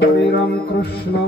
Hare Ram Krishna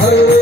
Hare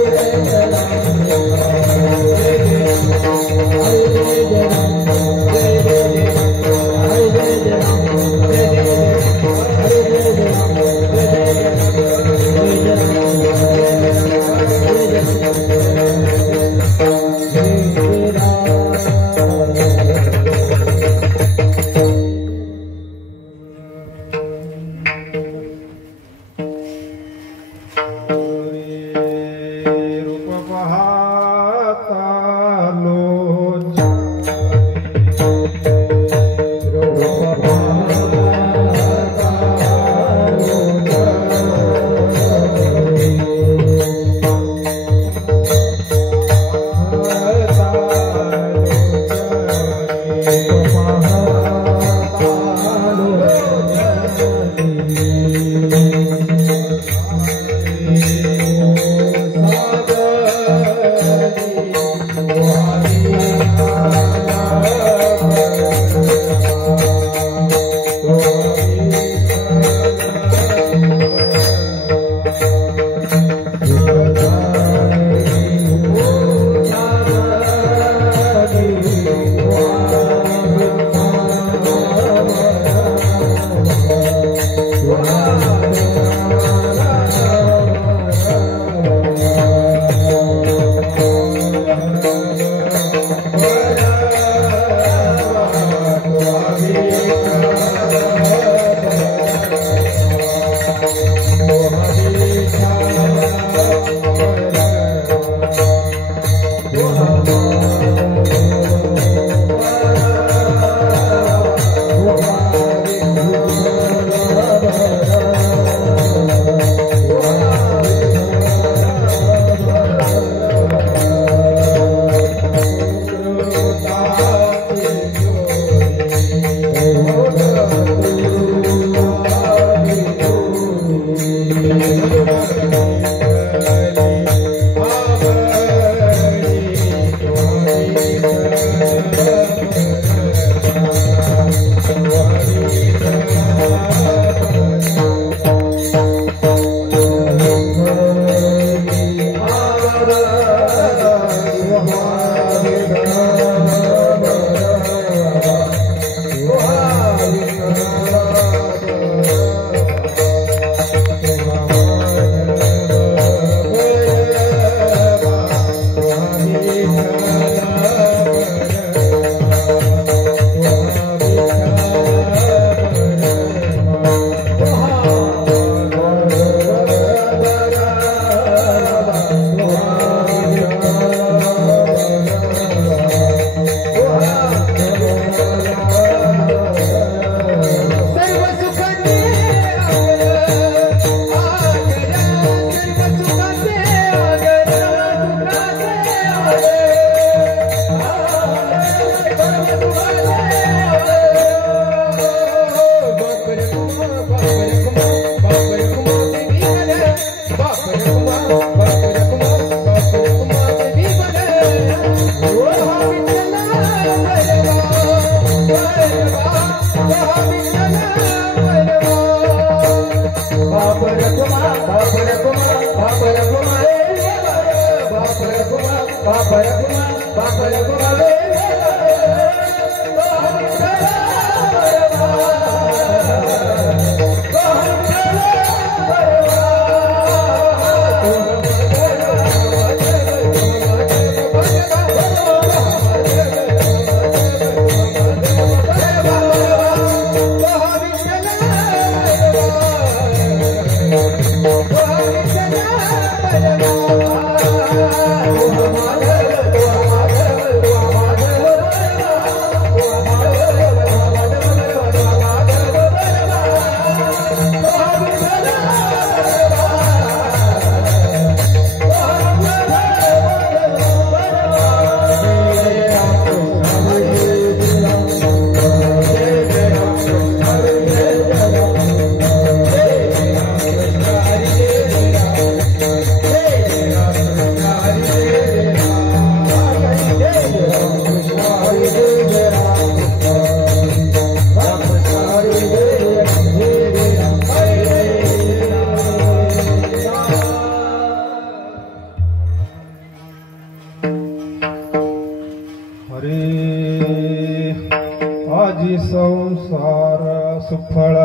आजी संसार सुफळ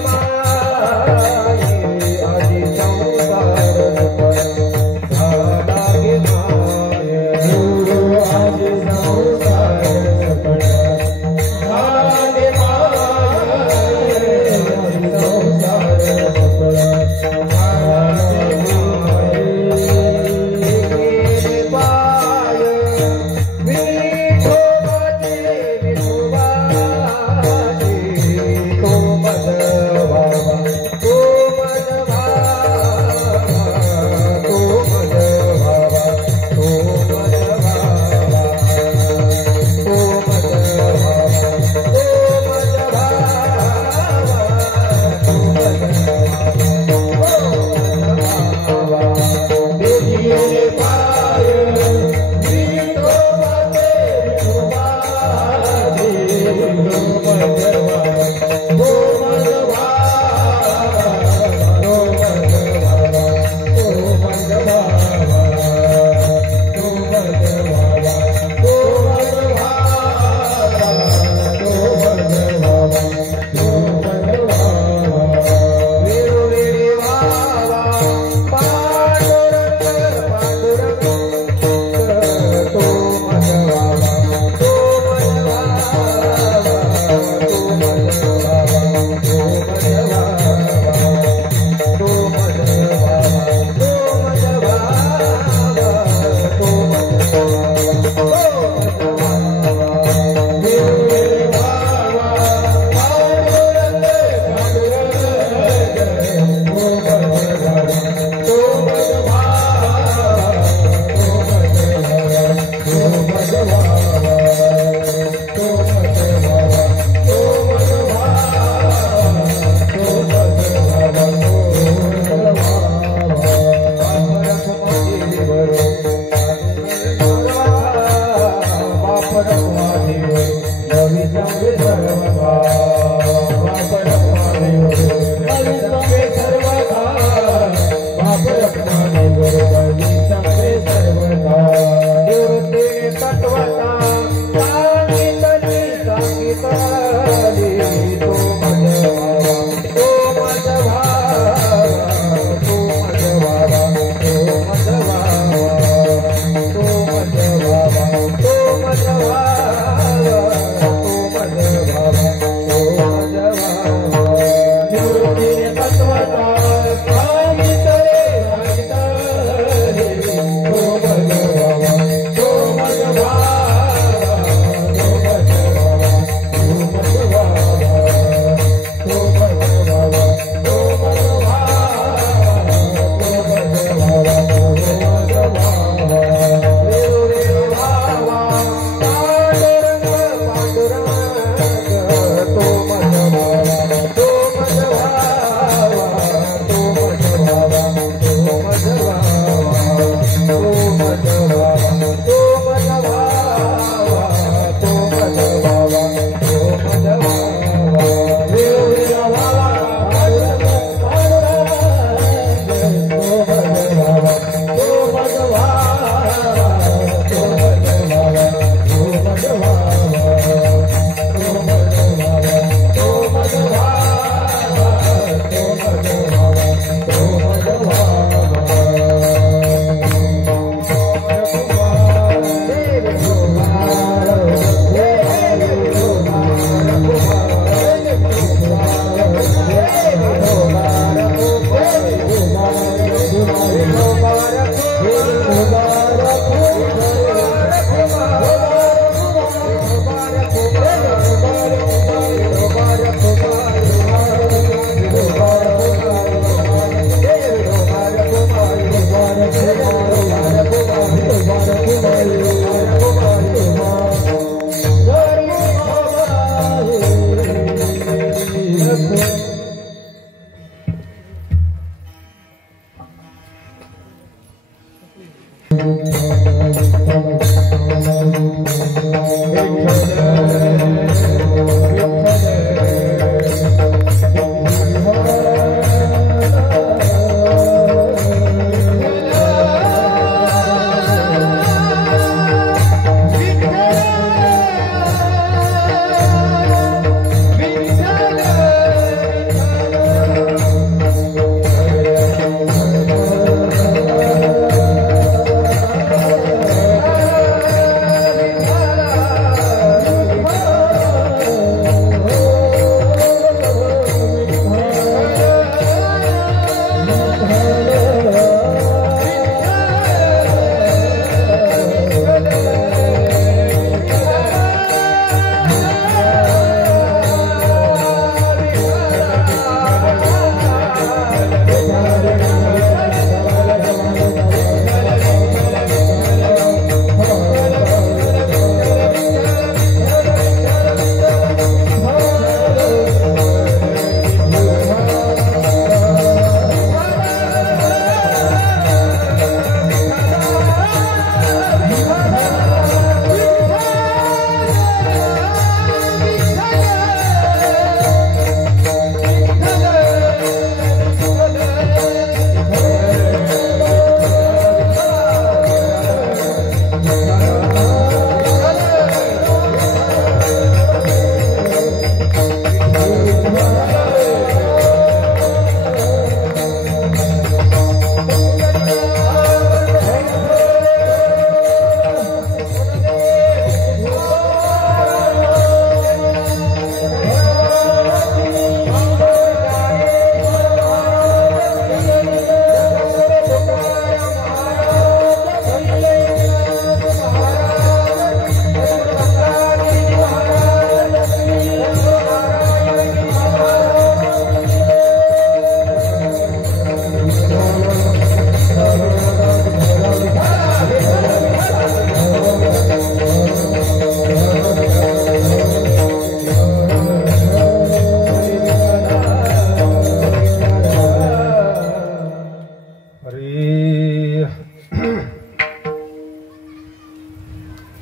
Bye.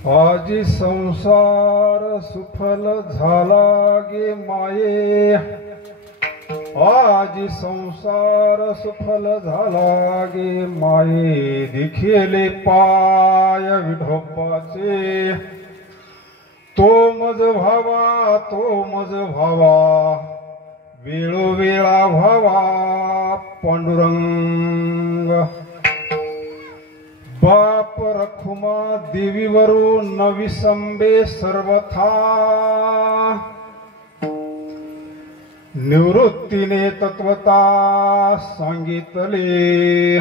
आजी संसार सुफल झाला गे माये, आजी संसार सुफल झाला गे माये, दिखेले पाय विठोबाचे, तो मज भावा, तो मज भावा, वेळोवेळा भावा पांडुरंग. बाप रखुमा देवीवरून नविसंबे सर्वथा, निवृत्तीने तत्वता सांगितले,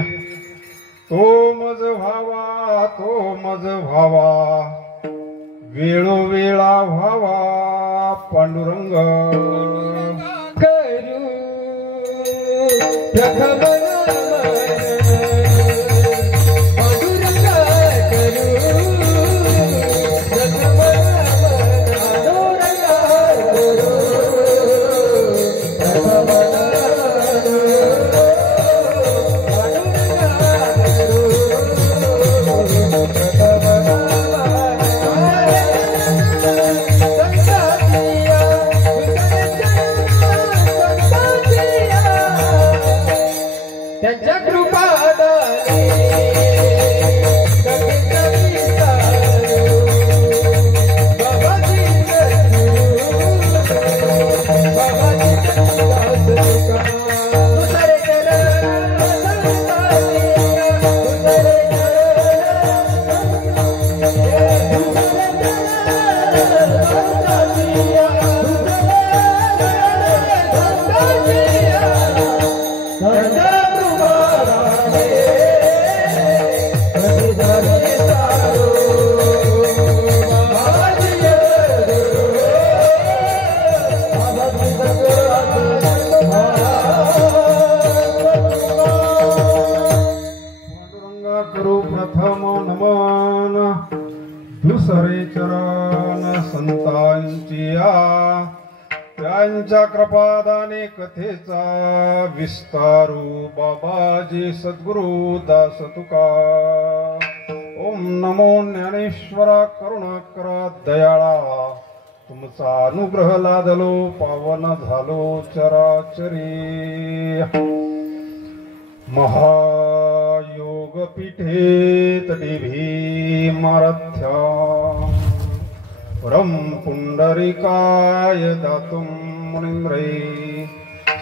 तो मज भावा, तो मज भावा, वेळोवेळा भावा पांडुरंग. करू त्यांच्या कृपा दुसरे चरण संतांची त्यांच्या कृपादाने कथेचा विस्तारू बाबाजी सद्गुरु दास तुका. ओम नमो ज्ञानेश्वरा करुणाकरा दयाळा, तुमचा अनुग्रह लादलो पावन झालो चराचरी. महायोगपीठे तटी भीमाराध्या परम पुंडरीकाय दातुं मुनीन्द्रै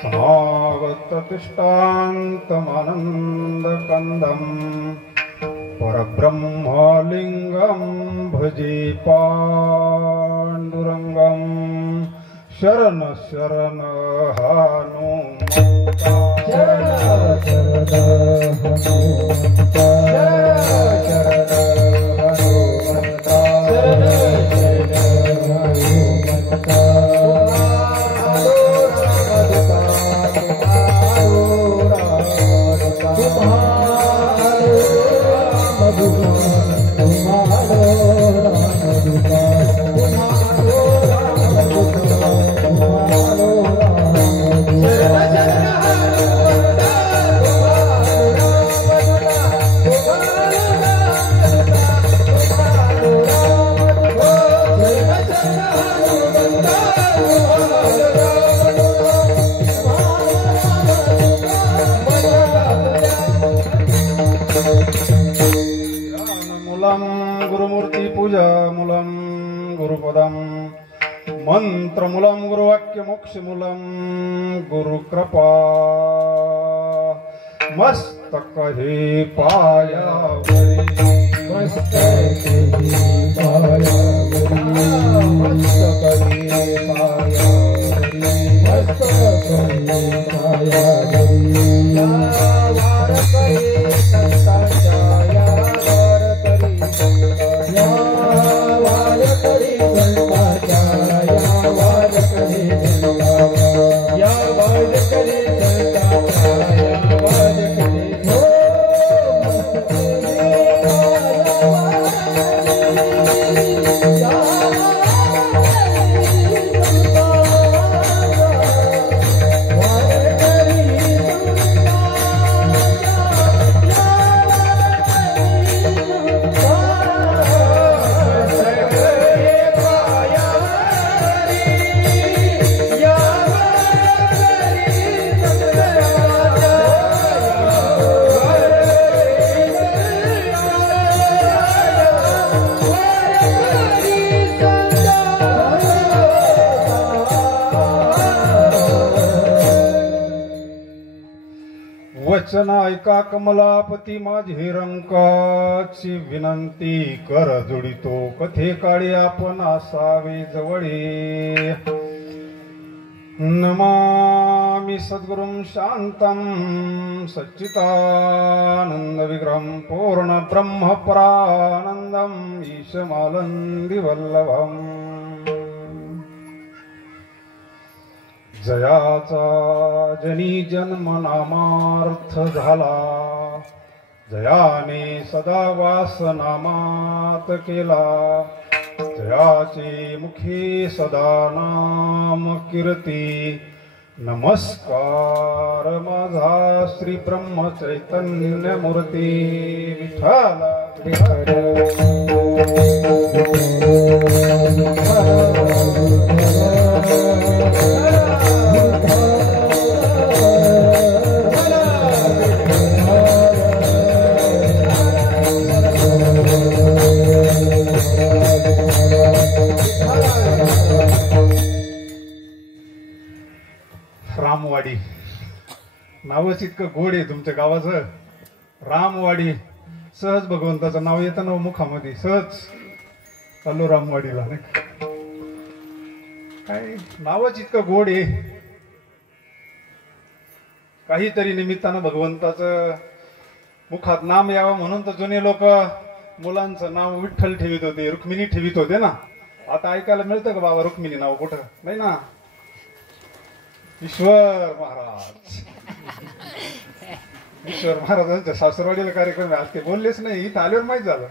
समागततिष्ठान्तमानन्दकन्दं परब्रह्मलिङ्गं भजे पाण्डुरङ्गं. शरण शरण हनुमन्ता, शरण शरण हनुमन्ता, शरण हनुमन्ता, शरण हनुमन्ता. गुरुमूर्ती पूजा मूलम गुरुपदम मंत्रमूलम गुरुवाक्य मोक्षमूलम गुरुकृपा. मस्तक हे पायावरी, मस्तक हे पायावरी, मस्तक हे पायावरी, मस्तक हे पायावरी. या वार करे संतांच्या, या वार करी संतांच्या, या वार करी संतांच्या, या वार करी संतांच्या, या वार करी संतांच्या, या वार करी. वचन ऐका कमलापती माझी रंकाची विनंती कर जोडितो कथे काळी आपण असावे जवळे नमामि सद्गुरुं शान्तं सच्चिदानन्द विग्रहं पूर्ण ब्रह्म परानन्दं ईशमालंदी वल्लभम् जयाचा जनी जन्म नामार्थ झाला जयाने सदा वास नामात केला जयाचे मुखी सदा नाम कीर्ती नमस्कार माझा श्री ब्रह्म चैतन्य मूर्ती विठ्ठला रामवाडी नावच इतकं गोड आहे तुमच्या गावाचं रामवाडी सहज भगवंताचं नाव येतं ना मुखामध्ये सहज चालू रामवाडीला नाही काय नावच इतकं गोड आहे काहीतरी निमित्तानं भगवंताचं मुखात नाम यावं म्हणून तर जुने लोक मुलांचं नाव विठ्ठल ठेवित होते रुक्मिणी ठेवित होते ना आता ऐकायला मिळतं का बाबा रुक्मिणी नाव कुठं नाही ना ईश्वर महाराज ईश्वर महाराजांच्या सासरवाडीला कार्यक्रम आहे आज ते बोललेच नाही इथं आल्यावर माहीत झालं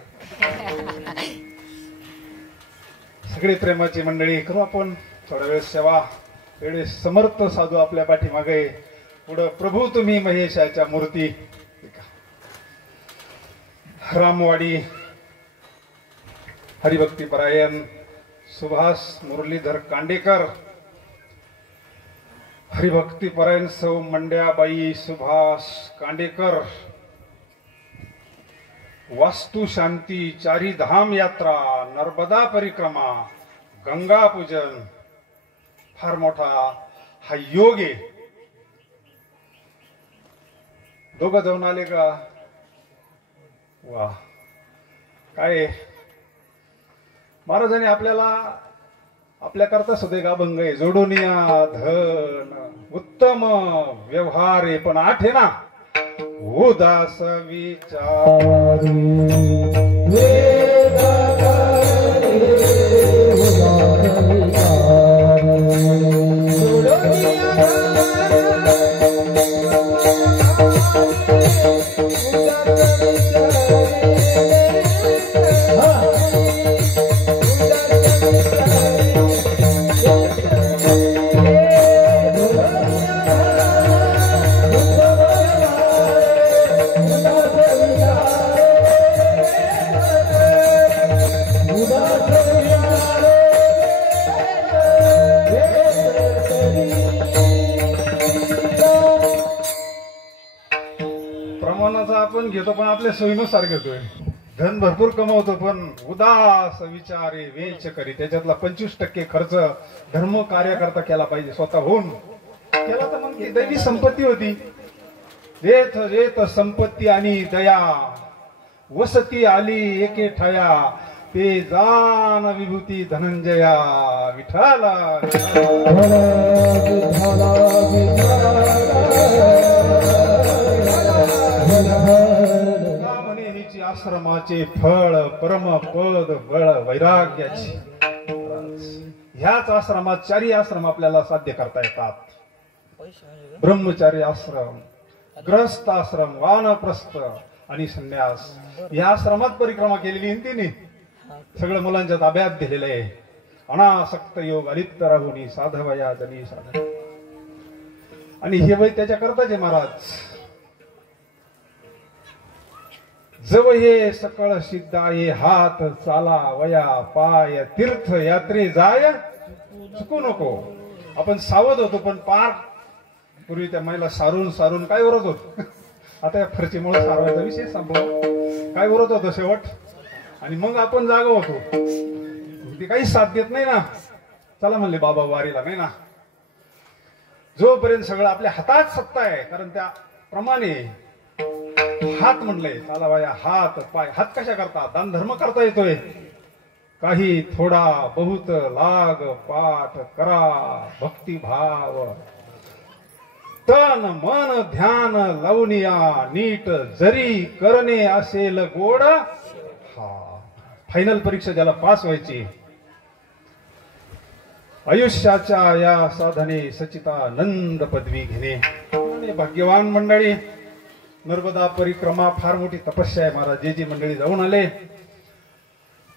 सगळी प्रेमाची मंडळी करू आपण थोडा वेळ सेवा वेळे समर्थ साधू आपल्या पाठीमागे पुढं प्रभू तुम्ही महेशाच्या मूर्ती रामवाडी हरिभक्ती परायण सुभाष मुरलीधर कांडेकर हरिभक्ती परायण सौ मंड्याबाई सुभाष कांडेकर वास्तु शांती चारी धाम यात्रा नर्मदा परिक्रमा गंगा पूजन फार मोठा हा योग आहे दोघं जाऊन आले का वा काय महाराजांनी आपल्याला आपल्याकरता सुद्धा अभंग आहे जोडून या धन उत्तम व्यवहार आहे पण आठ आहे ना उदास विचार आपण घेतो पण आपल्या सोयीनुसार घेतोय धन भरपूर कमवतो पण उदास विचारे वेच करी त्याच्यातला 25% खर्च धर्म कार्य करता केला पाहिजे स्वतःहून केला तर मग दैवी संपत्ती होती रेत रेत संपत्ती आणि दया वसती आली एके ठया ते जान विभूती धनंजया विठाला म्हणे हिची आश्रमाचे फळ परमपद बळ वैराग्याची ह्याच आश्रमात चारी आश्रम आपल्याला साध्य करता येतात ब्रह्मचारी आश्रम ग्रस्त आश्रम वानप्रस्थ आणि संन्यास या आश्रमात परिक्रमा केलेली तिने सगळं मुलांच्या ताब्यात दिलेलं आहे अनासक्त योग अलिप्त राहुनी साधवया जनी साधव आणि हे वय त्याच्या करताचे महाराज जव हे सकळ सिद्धाये हात चाला वया पाय तीर्थ यात्रे जाय चुकू नको आपण सावध होतो पण पार पूर्वी त्या महिला सारून सारून काय उरत होत आता या फरचीमुळे सारवायचा विषय संपला काय उरत होतं शेवट आणि मग आपण जागा होतो ते काही साथ देत नाही ना चला म्हणले बाबा वारीला नाही ना जोपर्यंत सगळं आपल्या हातात सत्ता आहे कारण त्या प्रमाणे हात म्हणलंय, चाला बाया हात पाय. हात कशा करता? दान धर्म करता येतोय. काही थोडा बहुत लाग पाठ करा भक्तिभाव. तन मन ध्यान लावूनिया नीट जरी करणे असेल गोड. हा फायनल परीक्षा ज्याला पास व्हायची, आयुष्याच्या या साधने सचितानंद पदवी घेणे. आणि भाग्यवान मंडळी, नर्मदा परिक्रमा फार मोठी तपस्या आहे. महाराज जी मंडळी जाऊन आले.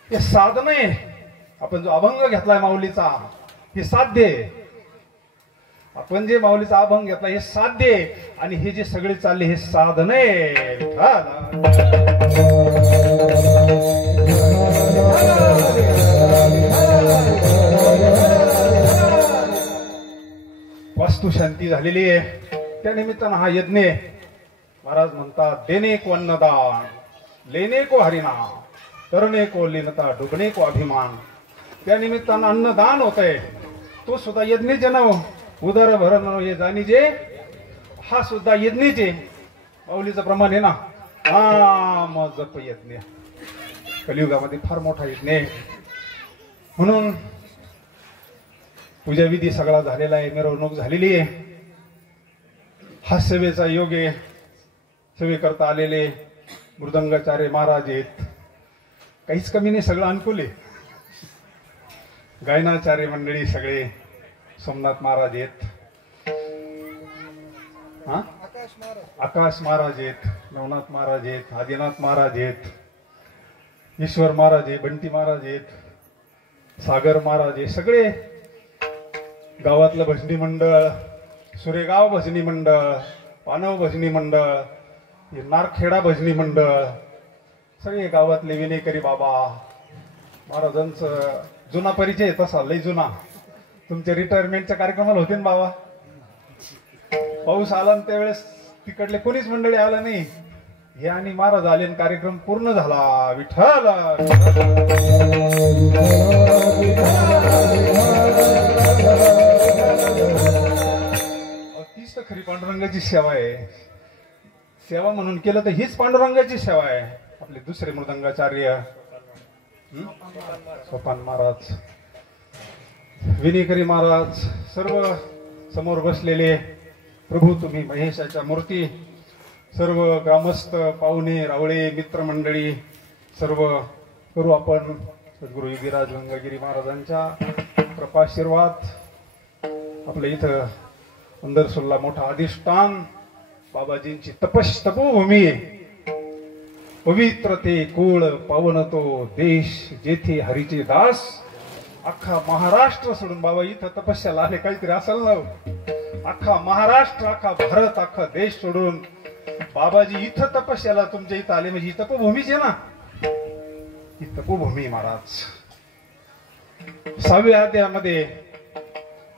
हे साधन आहे. आपण जो अभंग घेतलाय माऊलीचा, हे साध्य आहे. आपण जे माऊलीचा अभंग घेतला हे साध्य आहे. आणि हे जे सगळे चालले हे साधन आहे. वास्तू शांती झालेली आहे. त्या निमित्तानं हा यज्ञ. महाराज म्हणतात, देणे को अन्नदान, लेने को हरिनाम, करणे को लीनता, डुबणे को अभिमान. त्या निमित्तानं अन्नदान होत आहे. तो सुद्धा यज्ञचे नाव. उदर भरण हे जाणीजे, हा सुद्धा यज्ञचे. माऊलीचं प्रमाण आहे ना, नाम जप यज्ञ. कलियुगामध्ये फार मोठा यज्ञ आहे. म्हणून पूजाविधी सगळा झालेला आहे. मिरवणूक झालेली आहे. हा सेवेचा योग आहे. सेवे करता आलेले मृदंगाचार्य महाराज आहेत. काहीच कमी नाही, सगळं अनुकूल आहे. गायनाचार्य मंडळी सगळे सोमनाथ महाराज आहेत. आकाश महाराज आहेत, नवनाथ महाराज आहेत, आदिनाथ महाराज आहेत, ईश्वर महाराज आहे, बंटी महाराज आहेत, सागर महाराज आहे. सगळे गावातलं भजनी मंडळ, सुरेगाव भजनी मंडळ, पानव भजनी मंडळ, नारखेडा भजनी मंडळ, सगळे गावातले विनेकरी बाबा महाराजांचं जुना परिचय तसा लय जुना. तुमच्या रिटायरमेंटच्या कार्यक्रमाला होते ना बाबा. पाऊस आला ना त्यावेळेस तिकडले कोणीच मंडळी आला नाही. हे आणि महाराज आले आणि कार्यक्रम पूर्ण झाला. विठ्ठल तीच तर खरी पांडुरंगाची सेवा आहे. सेवा म्हणून केलं तर हीच पांडुरंगाची सेवा आहे. आपले दुसरे मृदंगाचार्य सोपान महाराज, विनेकरी महाराज, सर्व समोर बसलेले प्रभू तुम्ही महेशाच्या मूर्ती, सर्व ग्रामस्थ, पाहुणे, रावळे, मित्रमंडळी, सर्व करू आपण सद्गुरू योगीराज गंगागिरी महाराजांच्या कृपाशीर्वाद. आपल्या इथं अंदरसुल्ला मोठा अधिष्ठान, बाबाजींची तपोभूमी, पवित्र ते कुळ, पावन तो देश, जेथे हरीचे दास. अख्खा महाराष्ट्र सोडून बाबा इथं तपस्याला आले, काहीतरी असेल ना. अख्खा महाराष्ट्र, अख्खा भारत, अख्खा देश सोडून बाबाजी इथं तपस्याला तुमच्या इथं आले. म्हणजे ही तपोभूमीच आहे ना. ही तपोभूमी महाराज. 6व्या अध्यायामध्ये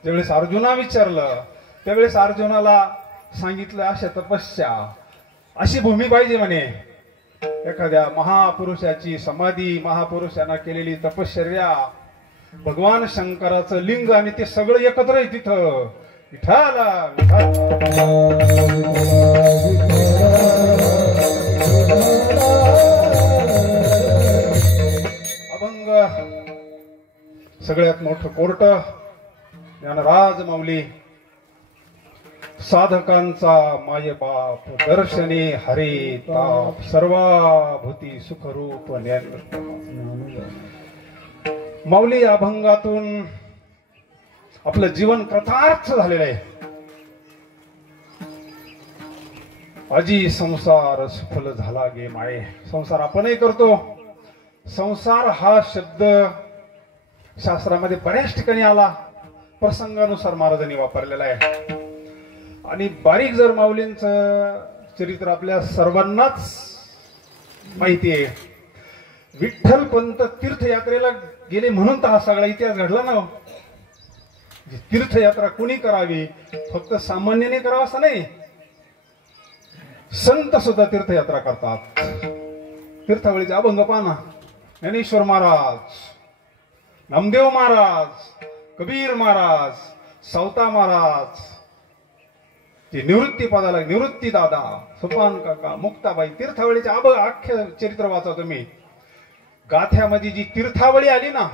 ज्यावेळेस अर्जुना विचारलं त्यावेळेस अर्जुनाला सांगितलं अशा तपस्या, अशी भूमी पाहिजे म्हणे. एखाद्या महापुरुषाची समाधी, महापुरुषांना केलेली तपश्चर्या, भगवान शंकराचं लिंग आणि ते सगळं एकत्र आहे तिथं. विठाला अभंग सगळ्यात मोठं कोर्ट, ज्ञानराज माऊली, साधकांचा मायबाप, दर्शने हरे ताप, सर्वाभूती सुखरूप माऊली. अभंगातून आपलं जीवन कृतार्थ झालेलं आहे. अजी संसार सफल झाला गे माये. संसार आपणही करतो. संसार हा शब्द शास्त्रामध्ये बऱ्याच ठिकाणी आला, प्रसंगानुसार महाराजांनी वापरलेला आहे. आणि बारीक जर माऊलींचं चरित्र आपल्या सर्वांनाच माहिती आहे. विठ्ठल पंत तीर्थयात्रेला गेले म्हणून तर हा सगळा इतिहास घडला ना. तीर्थयात्रा कुणी करावी, फक्त सामान्याने करावं असं नाही. संत सुद्धा तीर्थयात्रा करतात. तीर्थावळीचे अभंग पाना, ज्ञानेश्वर महाराज, नामदेव महाराज, कबीर महाराज, सावता महाराज, ते निवृत्ती पदाला निवृत्ती दादा, सुपान काका, मुक्ताबाई, तीर्थावळीचे अख्खे चरित्र वाचा तुम्ही. गाथ्यामध्ये जी तीर्थावळी आली ना,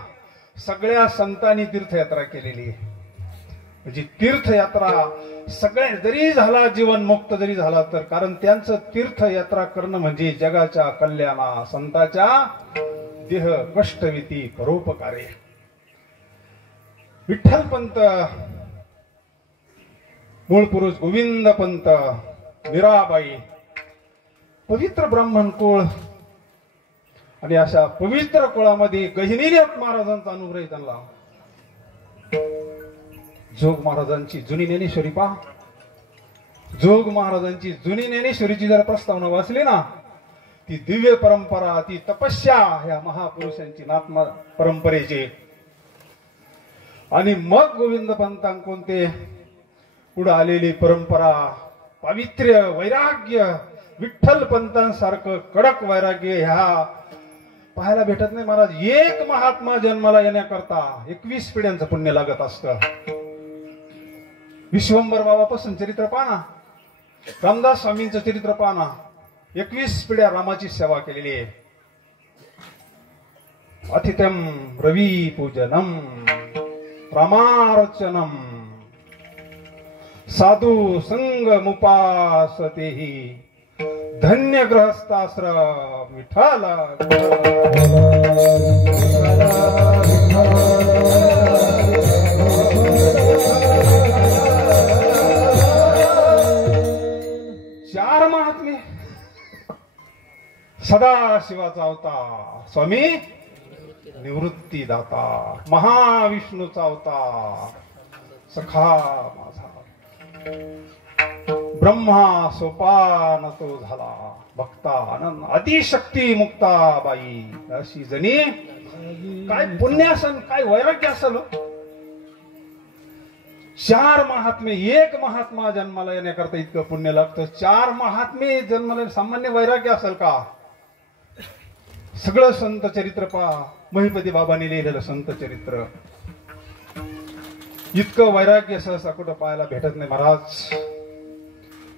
सगळ्या संतांनी तीर्थयात्रा केलेली आहे. म्हणजे तीर्थयात्रा सगळ्या जरी झाला जीवनमुक्त जरी झाला तर, कारण त्यांचं तीर्थयात्रा करणं म्हणजे जगाच्या कल्याणा, संतांच्या देह कष्टविती परोपकारे. विठ्ठलपंत, मूळ पुरुष गोविंदपंत, मीराबाई, पवित्र ब्राह्मण कुळ, आणि अशा पवित्र कुळामध्ये गहिनीनाथ महाराजांचा अनुभव आहे त्यांना. जोग महाराजांची जुनी ज्ञानेश्वरी पहा. जोग महाराजांची जुनी ज्ञानेश्वरीची जर प्रस्तावना वाचली ना, ती दिव्य परंपरा, ती तपस्या ह्या महापुरुषांची नाथ परंपरेची. आणि मग गोविंद पंतांकडून ते पुढे आलेली परंपरा, पावित्र्य, वैराग्य, विठ्ठल पंतांसारखं कडक वैराग्य ह्या पाहायला भेटत नाही महाराज. एक महात्मा जन्माला येण्याकरता 21 पिढ्यांचं पुण्य लागत असतं. विश्वंभर बाबापासून चरित्र पाहना, रामदास स्वामींचं चरित्र पाहना, 21 पिढ्या रामाची सेवा केलेली आहे. अतिथ्यम रवी पूजनम रामार्चनम साधू संगमुपासतेहि धन्य गृहस्थाश्रम विठ्ठल. चार महात्मे. सदाशिवाचा अवतार स्वामी निवृत्तीदाता, महाविष्णूचा अवतार सखा माझा, ब्रह्मा सोपान तो झाला भक्ता आनंद, आदिशक्ती मुक्ताबाई. अशी जणी काय पुण्य असन, काय वैराग्य असल. चार महात्मे, एक महात्मा जन्माला येण्याकरता इतकं पुण्य लागतं. चार महात्मे जन्माला सामान्य वैराग्य असेल का? सगळं संत चरित्र पहा. महिपती बाबांनी लिहिलेलं संत चरित्र, इतकं वैराग्य सहसा कुठं पाहायला भेटत नाही महाराज.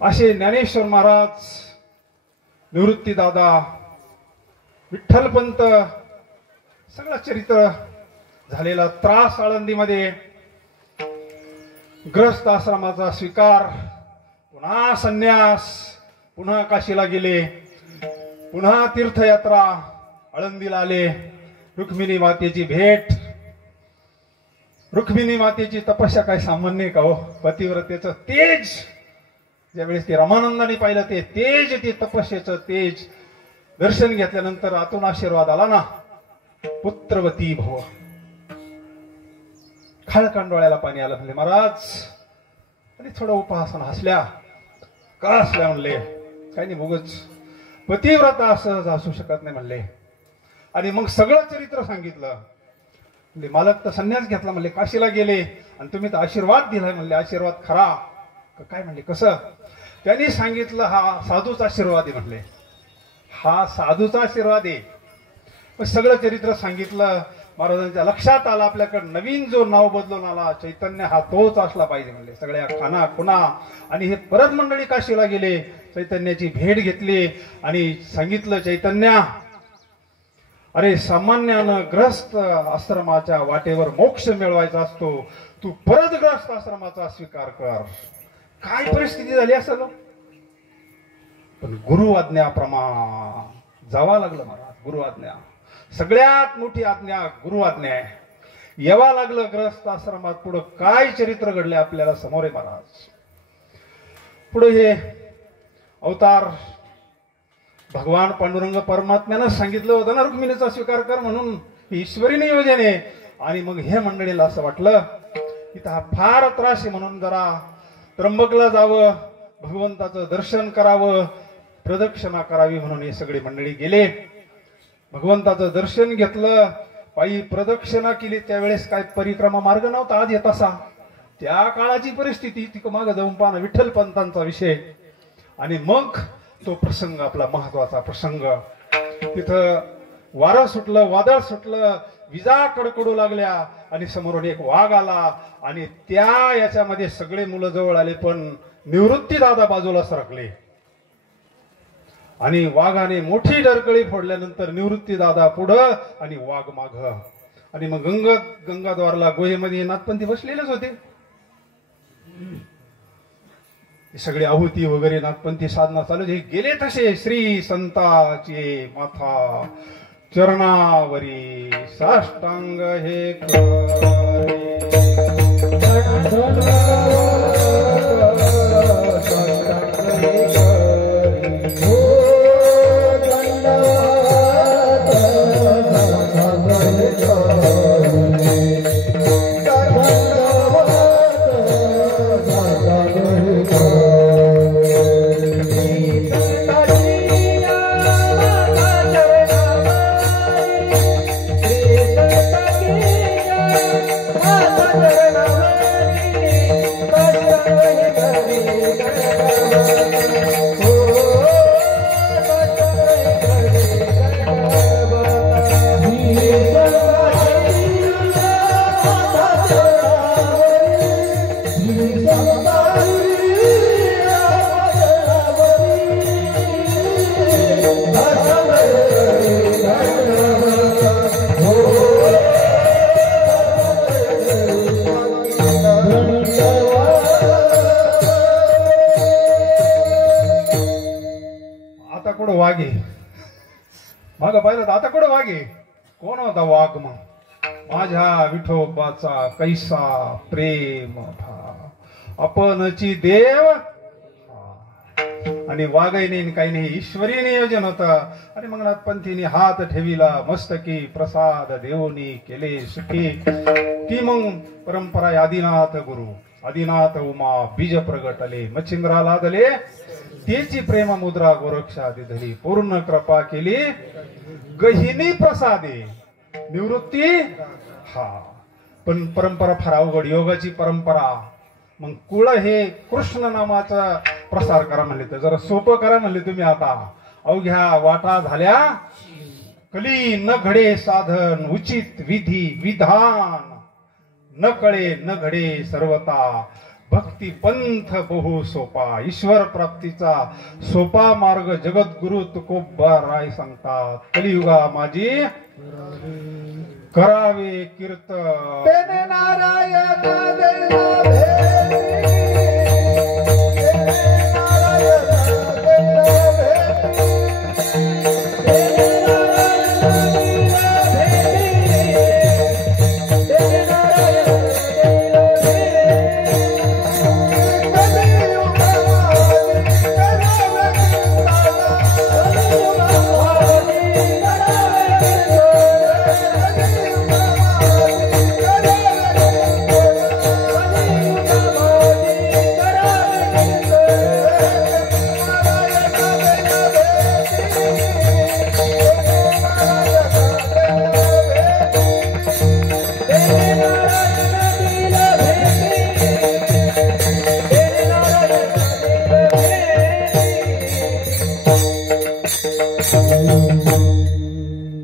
असे ज्ञानेश्वर महाराज, निवृत्ती दादा, विठ्ठलपंत, सगळं चरित्र झालेला. त्रास आळंदीमध्ये, ग्रस्त आश्रमाचा स्वीकार, पुन्हा संन्यास, पुन्हा काशीला गेले, पुन्हा तीर्थयात्रा, आळंदीला आले, रुक्मिणी मातेची भेट. रुक्मिणी मातेची तपस्या काय सामान्य का हो? पतिव्रतेचं तेज ज्यावेळेस ते रामानंदाने पाहिलं, ते तेज, ते तपस्येचं तेज दर्शन घेतल्यानंतर आतून आशीर्वाद आला ना, पुत्रवती भव. खळखळ डोळ्याला पाणी आलं. म्हणले महाराज, आणि थोडं उपहासन हसल्या. का हसल्या म्हणले? काही नाही, मुगच पतिव्रता असं असू शकत नाही म्हणले. आणि मग सगळं चरित्र सांगितलं. म्हणजे मालक तर संन्यास घेतला म्हणले, काशीला गेले, आणि तुम्ही तर आशीर्वाद दिलाय म्हणले. आशीर्वाद खरा काय म्हणले? कसं? त्यांनी सांगितलं, हा साधूचा आशीर्वाद आहे म्हणले. हा साधूचा आशीर्वाद आहे. सगळं चरित्र सांगितलं. महाराजांच्या लक्षात आलं, आपल्याकडे नवीन जो नाव बदलून आला चैतन्य, हा तोच असला पाहिजे म्हणले. सगळ्या खाना खुना. आणि हे परत मंडळी काशीला गेले, चैतन्याची भेट घेतली आणि सांगितलं, चैतन्या, अरे सामान्यानं ग्रस्त आश्रमाच्या वाटेवर मोक्ष मिळवायचा असतो, तू परत ग्रस्त आश्रमाचा स्वीकार कर. काय परिस्थिती झाली असेल, पण गुरु आज्ञाप्रमाण जावा लागलं महाराज. गुरु आज्ञा सगळ्यात मोठी आज्ञा, गुरु आज्ञा आहे. यावा लागलं ग्रस्त आश्रमात. पुढं काय चरित्र घडले आपल्याला समोर आहे महाराज. पुढे हे अवतार भगवान पांडुरंग परमात्म्यानं सांगितलं होतं ना, रुक्मिणीचा स्वीकार कर म्हणून. ईश्वरी नियोजन आहे. आणि मग हे मंडळीला असं वाटलं इथं हा फार त्रास आहे, म्हणून जरा त्र्यंबकला जावं, भगवंताचं दर्शन करावं, प्रदक्षिणा करावी, म्हणून हे सगळे मंडळी गेले. भगवंताचं दर्शन घेतलं, पायी प्रदक्षिणा केली. त्यावेळेस काय परिक्रमा मार्ग नव्हता आज येत असा. त्या काळाची परिस्थिती ती मागं जाऊन पाहणं, विठ्ठल पंतांचा विषय. आणि मग तो प्रसंग, आपला महत्वाचा प्रसंग, तिथं वारं सुटलं, वादळ सुटलं, विजा कडकडू लागल्या, आणि समोरून एक वाघ आला. आणि त्या याच्यामध्ये सगळे मुलं जवळ आले, पण निवृत्ती दादा बाजूला सरकले आणि वाघाने मोठी डरकळी फोडल्यानंतर निवृत्ती दादा पुढं आणि वाघ माग. आणि मग गंगाद्वारला गुहेमध्ये नाथपंथी बसलेलेच होते. सगळे आहुती वगैरे नाथपंथी साधना चालू गेले. तसे श्री संताचे माथा चरणावरी साष्टांग हे वाघे मग पाहिलं तर आता कुठं वाघे कोण होता वाघ? मग माझ्या विठोबाचा कैसा प्रेम आपणची देव. आणि वाघाने काही नाही ईश्वरी नियोजन होतं. आणि मग नाथपंथीने हात ठेविला मस्तकी प्रसाद देवनी केले सुखी. ती मग परंपरा आदिनाथ गुरु आदिनाथ उमा बीज प्रगटले मच्छिंद्रा लादले तेची प्रेम मुद्रा गोरक्षा दिधली पूर्ण कृपा केली गहिनी प्रसादे निवृत्ती. पण परंपरा फार अवघड योगाची परंपरा. मग कुळ हे कृष्ण नामाचा प्रसार करा म्हणले तर जरा सोपं करा म्हणले तुम्ही. आता अवघ्या वाटा झाल्या कली न घडे साधन उचित विधी विधान न कळे न घडे सर्वता भक्ती पंथ बहु सोपा. ईश्वर प्राप्तीचा सोपा मार्ग जगद्गुरु तुकोबाराय सांगतात. कलियुगा माझी करावे कीर्तन नारायण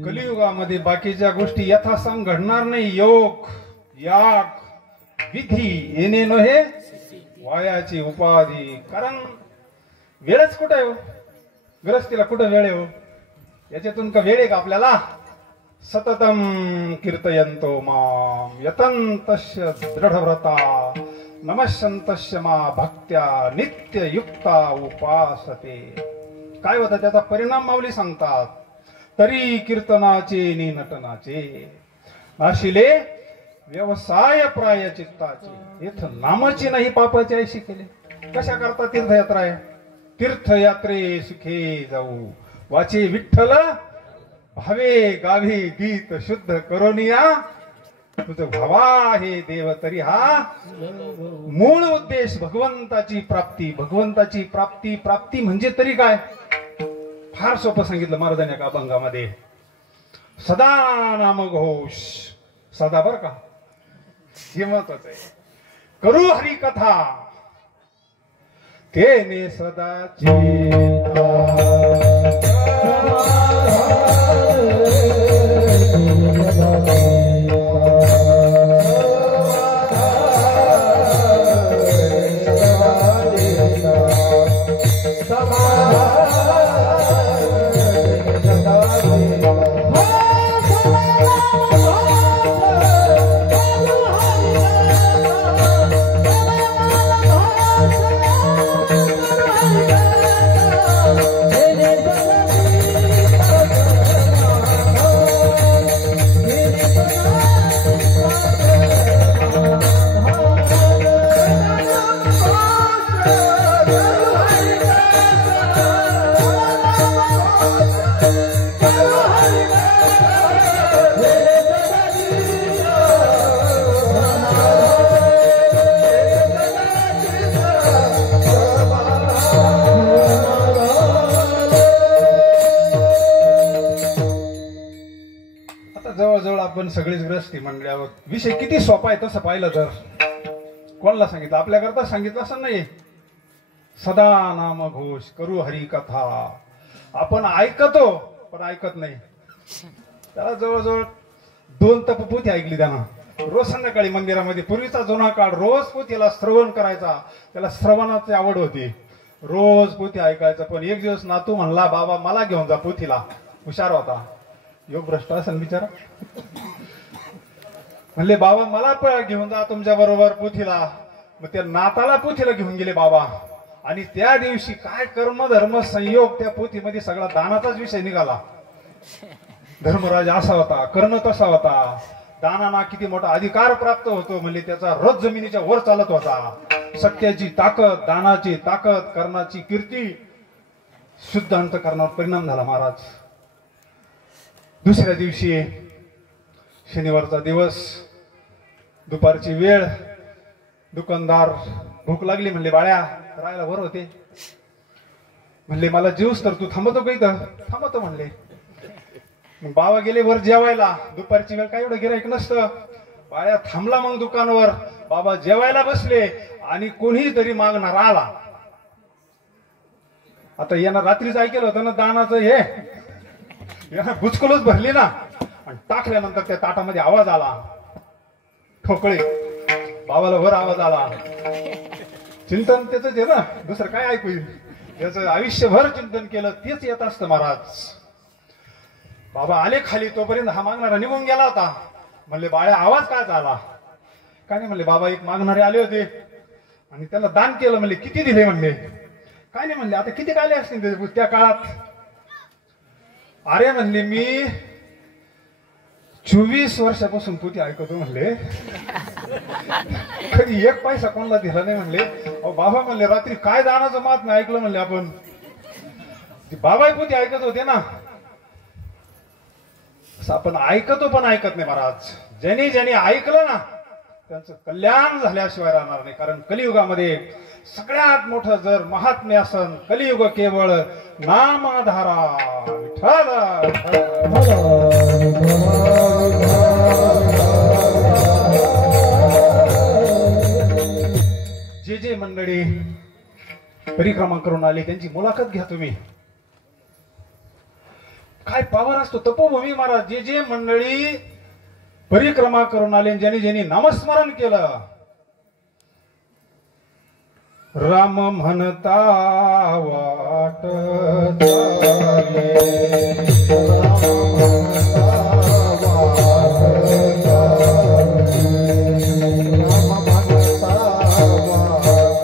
कलियुगामध्ये बाकीच्या गोष्टी यथासंग घडणार नाही. योग याग विधी येणे नव्हे वायाची उपाधी. कारण वेळच कुठे हो ग्रस्तीला कुठं वेळ हो याच्यातून का वेळ आहे का आपल्याला? सततम कीर्तयंतो माम यतंतस्य दृढव्रता नमस्यंतस्य मा भक्त्या नित्य युक्ता उपासते. काय होतं त्याचा परिणाम माऊली सांगतात. तरी कीर्तनाचे नि नटनाचे नाशिले व्यवसाय प्राय चित्ताचे इथ नामाची नाही पापाची ऐशी केले. कशा करता तीर्थयात्रा आहे? तीर्थयात्रे सुखे जाऊ वाचे विठ्ठल भावे गावी गीत शुद्ध करोनिया तुझं भावा हे देव. तरी हा मूळ उद्देश भगवंताची प्राप्ती. भगवंताची प्राप्ती. प्राप्ती म्हणजे तरी काय? फार सोपं सांगितलं महाराजांनी एका अभंगामध्ये. सदा नाम घोष सदा बर का हे महत्वाचं आहे. करू हरी कथा तेने सदा चिंता. आपण सगळीच ग्रस्ती म्हणल्यावर विषय किती सोपा आहे तसं पाहिलं तर. कोणाला सांगितलं? आपल्याकरता सांगितलं असं नाही. सदा नाम घोष करू हरी कथा. आपण ऐकतो पण ऐकत नाही. त्याला जवळजवळ 2 तपपोथी ऐकली त्यानं. रोज संध्याकाळी मंदिरामध्ये पूर्वीचा जुना काळ रोज पोथीला श्रवण करायचा. त्याला श्रवणाची आवड होती. रोज पोथी ऐकायचं. पण एक दिवस नातू म्हणला, बाबा मला घेऊन जा पोथीला. हुशार होता. योग भ्रष्ट असेल बिचारा. म्हणले बाबा मला घेऊन जा तुमच्या बरोबर पोथीला. मग त्या नाताला पोथीला घेऊन गेले बाबा. आणि त्या दिवशी काय कर्म धर्म संयोग त्या पोथीमध्ये सगळा दानाचाच विषय निघाला. धर्मराज असा होता, कर्ण तसा होता, दानाना किती मोठा अधिकार प्राप्त होतो. म्हणजे त्याचा रथ जमिनीच्या वर चालत होता. सत्याची ताकद, दानाची ताकद, कर्णाची कीर्ती, शुद्ध अंतकरणावर परिणाम झाला महाराज. दुसऱ्या दिवशी शनिवारचा दिवस, दुपारची वेळ, दुकानदार भूक लागली म्हणले बाळ्या राहायला वर होते. म्हणले मला जेवूस तर तू थांबतो का इथं? थांबतो म्हणले. मग बाबा गेले वर जेवायला. दुपारची वेळ काय एवढं गिऱ्हाईक नसतं. बाळ्या थांबला मग दुकानावर. बाबा जेवायला बसले आणि कोणीही तरी मागणार आला. आता यांना रात्रीच ऐकलं होतं ना दानाचं हे, यांना बुचकुलच भरली ना. आणि टाकल्यानंतर त्या ताटामध्ये आवाज आला, ठोकळे. बाबाला वर आवाज आला. चिंतन त्याच आहे ना, दुसरं काय ऐकू येईल. त्याचं आयुष्यभर चिंतन केलं तेच येत असतं महाराज. बाबा आले खाली, तोपर्यंत हा मागणारा निघून गेला होता. म्हणले बाळ्या आवाज काय झाला? काय नाही म्हणले बाबा एक मागणारे आले होते आणि त्याला दान केलं. म्हणले किती दिले? म्हणले काय नाही म्हणले आता किती काले असतील त्या काळात? अरे म्हणले मी 24 वर्षापासून पोथी ऐकतो. म्हणले कधी एक पैसा कोणाला दिला नाही. म्हणले बाबा म्हणले रात्री काय दानाचं मात नाही ऐकलं म्हणले आपण. बाबा पोथी ऐकत होते ना. आपण ऐकतो पण ऐकत नाही महाराज. ज्यांनी ज्यांनी ऐकलं ना त्यांचं कल्याण झाल्याशिवाय राहणार नाही. कारण कलियुगामध्ये सगळ्यात मोठं जर महात्म्य असन, कलियुग केवळ नामाधारा. विठ्ठल जे जे मंडळी परिक्रमा करून आले त्यांची मुलाखत घ्या तुम्ही. काय पावर असतो तपोभूमी महाराज. जे जे मंडळी परिक्रमा करून आले, ज्यांनी ज्यांनी नामस्मरण केलं. राम म्हणता वाट चाले, राम म्हणता वाट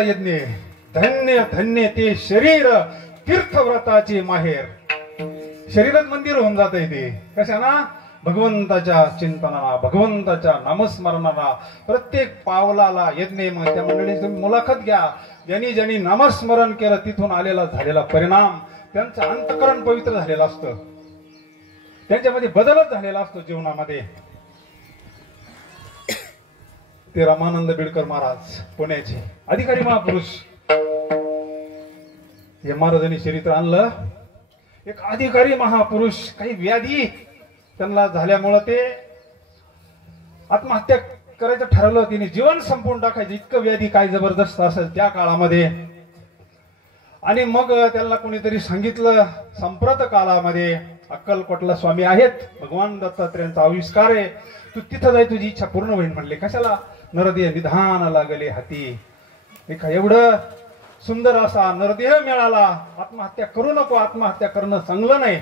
यज्ञ. धन्य धन्य ते शरीर तीर्थव्रताचे माहेर. शरीरच मंदिर होऊन जात ते. कशाना? भगवंताच्या चिंतनाला, भगवंताच्या नामस्मरणाला, प्रत्येक पावलाला यज्ञ. मग त्या मंडळी तुम्ही मुलाखत घ्या. ज्यांनी ज्यांनी नामस्मरण केलं तिथून आलेला झालेला परिणाम, त्यांचं अंतकरण पवित्र झालेलं असतं. त्यांच्यामध्ये बदलच झालेला असतो जीवनामध्ये. ते रामानंद बिडकर महाराज पुण्याचे अधिकारी महापुरुष. या महाराजांनी चरित्र आणलं. एक अधिकारी महापुरुष, काही व्याधी त्यांना झाल्यामुळं ते आत्महत्या करायचं ठरवलं. तिने जीवन संपवून टाकायचं, इतकं व्याधी काय जबरदस्त असेल त्या काळामध्ये. आणि मग त्यांना कोणीतरी सांगितलं, संप्रत काळामध्ये अक्कलकोटला स्वामी आहेत, भगवान दत्तात्रेयांचा आविष्कार आहे, तू तिथं जाय, तुझी इच्छा पूर्ण होईल. म्हणले कशाला? नरदेह निधान लागले हाती. एका एवढं सुंदर असा नरदेह मिळाला, आत्महत्या करू नको, आत्महत्या करणं चांगलं नाही.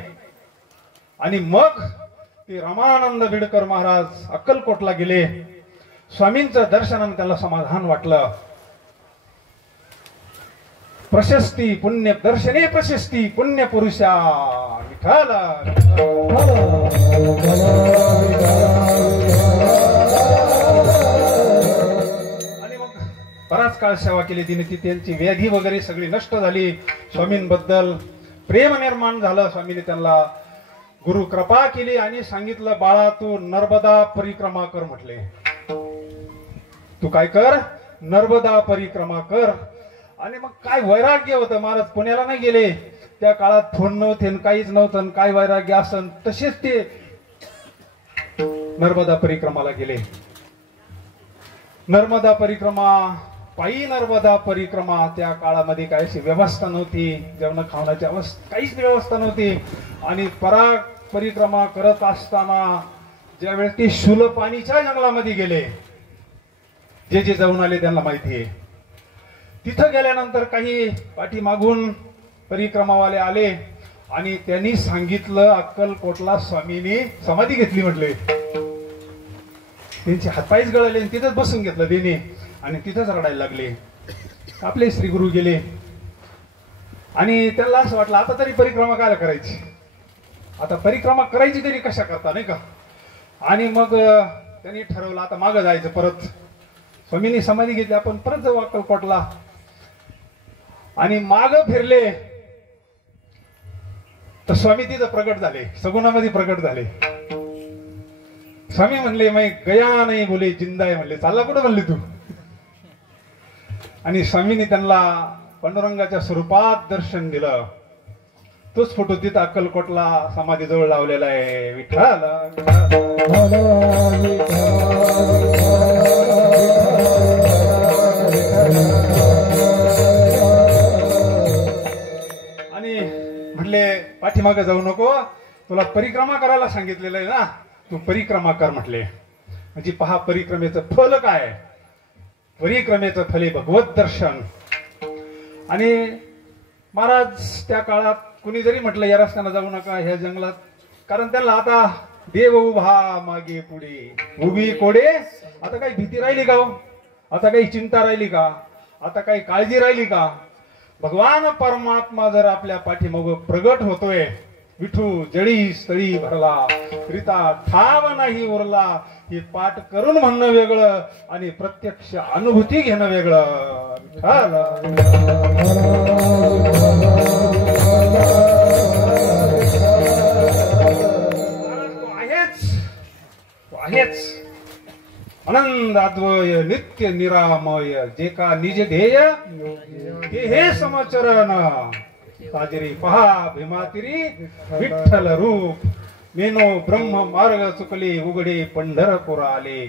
आणि मग ते रामानंद बिडकर महाराज अक्कलकोटला गेले. स्वामींचं दर्शनाने त्याला समाधान वाटलं. प्रशस्ती पुण्य दर्शने प्रशस्ती पुण्य पुरुषा विठ्ठल. आणि मग बराच काळ सेवा केली तिने. ती त्यांची व्याधी वगैरे सगळी नष्ट झाली. स्वामींबद्दल प्रेम निर्माण झालं. स्वामीने त्यांना गुरु कृपा केली आणि सांगितलं, बाळा तू नर्मदा परिक्रमा कर म्हटले. तू काय कर, नर्मदा परिक्रमा कर. आणि मग काय वैराग्य होतं. महाराज पुण्याला नाही गेले त्या काळात, फोन नव्हते काहीच नव्हतं. काय वैराग्य असन तसेच ते नर्मदा परिक्रमाला गेले. नर्मदा परिक्रमा, पायी नर्मदा परिक्रमा. त्या काळामध्ये काही अशी व्यवस्था नव्हती, जेवण खावण्याची काहीच व्यवस्था नव्हती. आणि परिक्रमा करत असताना ज्यावेळेस ते शूलपाणीच्या जंगलामध्ये गेले, जे जे जाऊन आले त्यांना माहिती आहे. तिथं गेल्यानंतर काही पाठीमागून परिक्रमावाले आले आणि त्यांनी सांगितलं, अक्कलकोटला स्वामींनी समाधी घेतली म्हटले. त्यांचे हातपायच गळले आणि तिथंच बसून घेतलं त्यांनी आणि तिथंच रडायला लागले. आपले श्री गुरु गेले आणि त्यांना असं वाटलं, आता तरी परिक्रमा काय करायची, आता परिक्रमा करायची तरी कशा करता, नाही का. आणि मग त्यांनी ठरवलं आता मागं जायचं. परत स्वामींनी समाधी घेतली, आपण परत जाऊ अक्कलकोटला. आणि माग फिरले तर स्वामी तिथं प्रगट झाले, सगुणामध्ये प्रगट झाले. स्वामी म्हणले, मैं गया नाही बोले जिंदा आहे म्हणले. चालला कुठं म्हणले तू. आणि स्वामींनी त्यांना पांडुरंगाच्या स्वरूपात दर्शन दिलं. तोच फोटो तिथं अक्कलकोटला समाधीजवळ लावलेला आहे. विठ्ठल. आणि म्हटले, पाठीमागे जाऊ नको, तुला परिक्रमा करायला सांगितलेलं आहे ना, तू परिक्रमा कर म्हटले. म्हणजे पहा परिक्रमेचं फल काय. परिक्रमेचं फल आहे भगवत दर्शन. आणि महाराज त्या काळात कुणी जरी म्हटलं या रस्त्यानं जाऊ नका ह्या जंगलात, कारण त्यांना आता देव उभा मागे पुढे उभी कोडे. आता काही भीती राहिली का, आता काही चिंता राहिली का, आता काही काळजी राहिली का. भगवान परमात्मा जर आपल्या पाठीमाग प्रगट होतोय, विठू जळी स्थळी भरला रिता ठाव नाही उरला. हे पाठ करून म्हणणं वेगळं आणि प्रत्यक्ष अनुभूती घेणं वेगळं. आहेच आनंदाद्वय नित्य निरामय, जे का निज ध्येय ते हे समचरण. साजरी पहा भीमातिरी विठ्ठल रूप, मेनो ब्रह्म मार्ग चुकले उघडे पंढरपूर आले.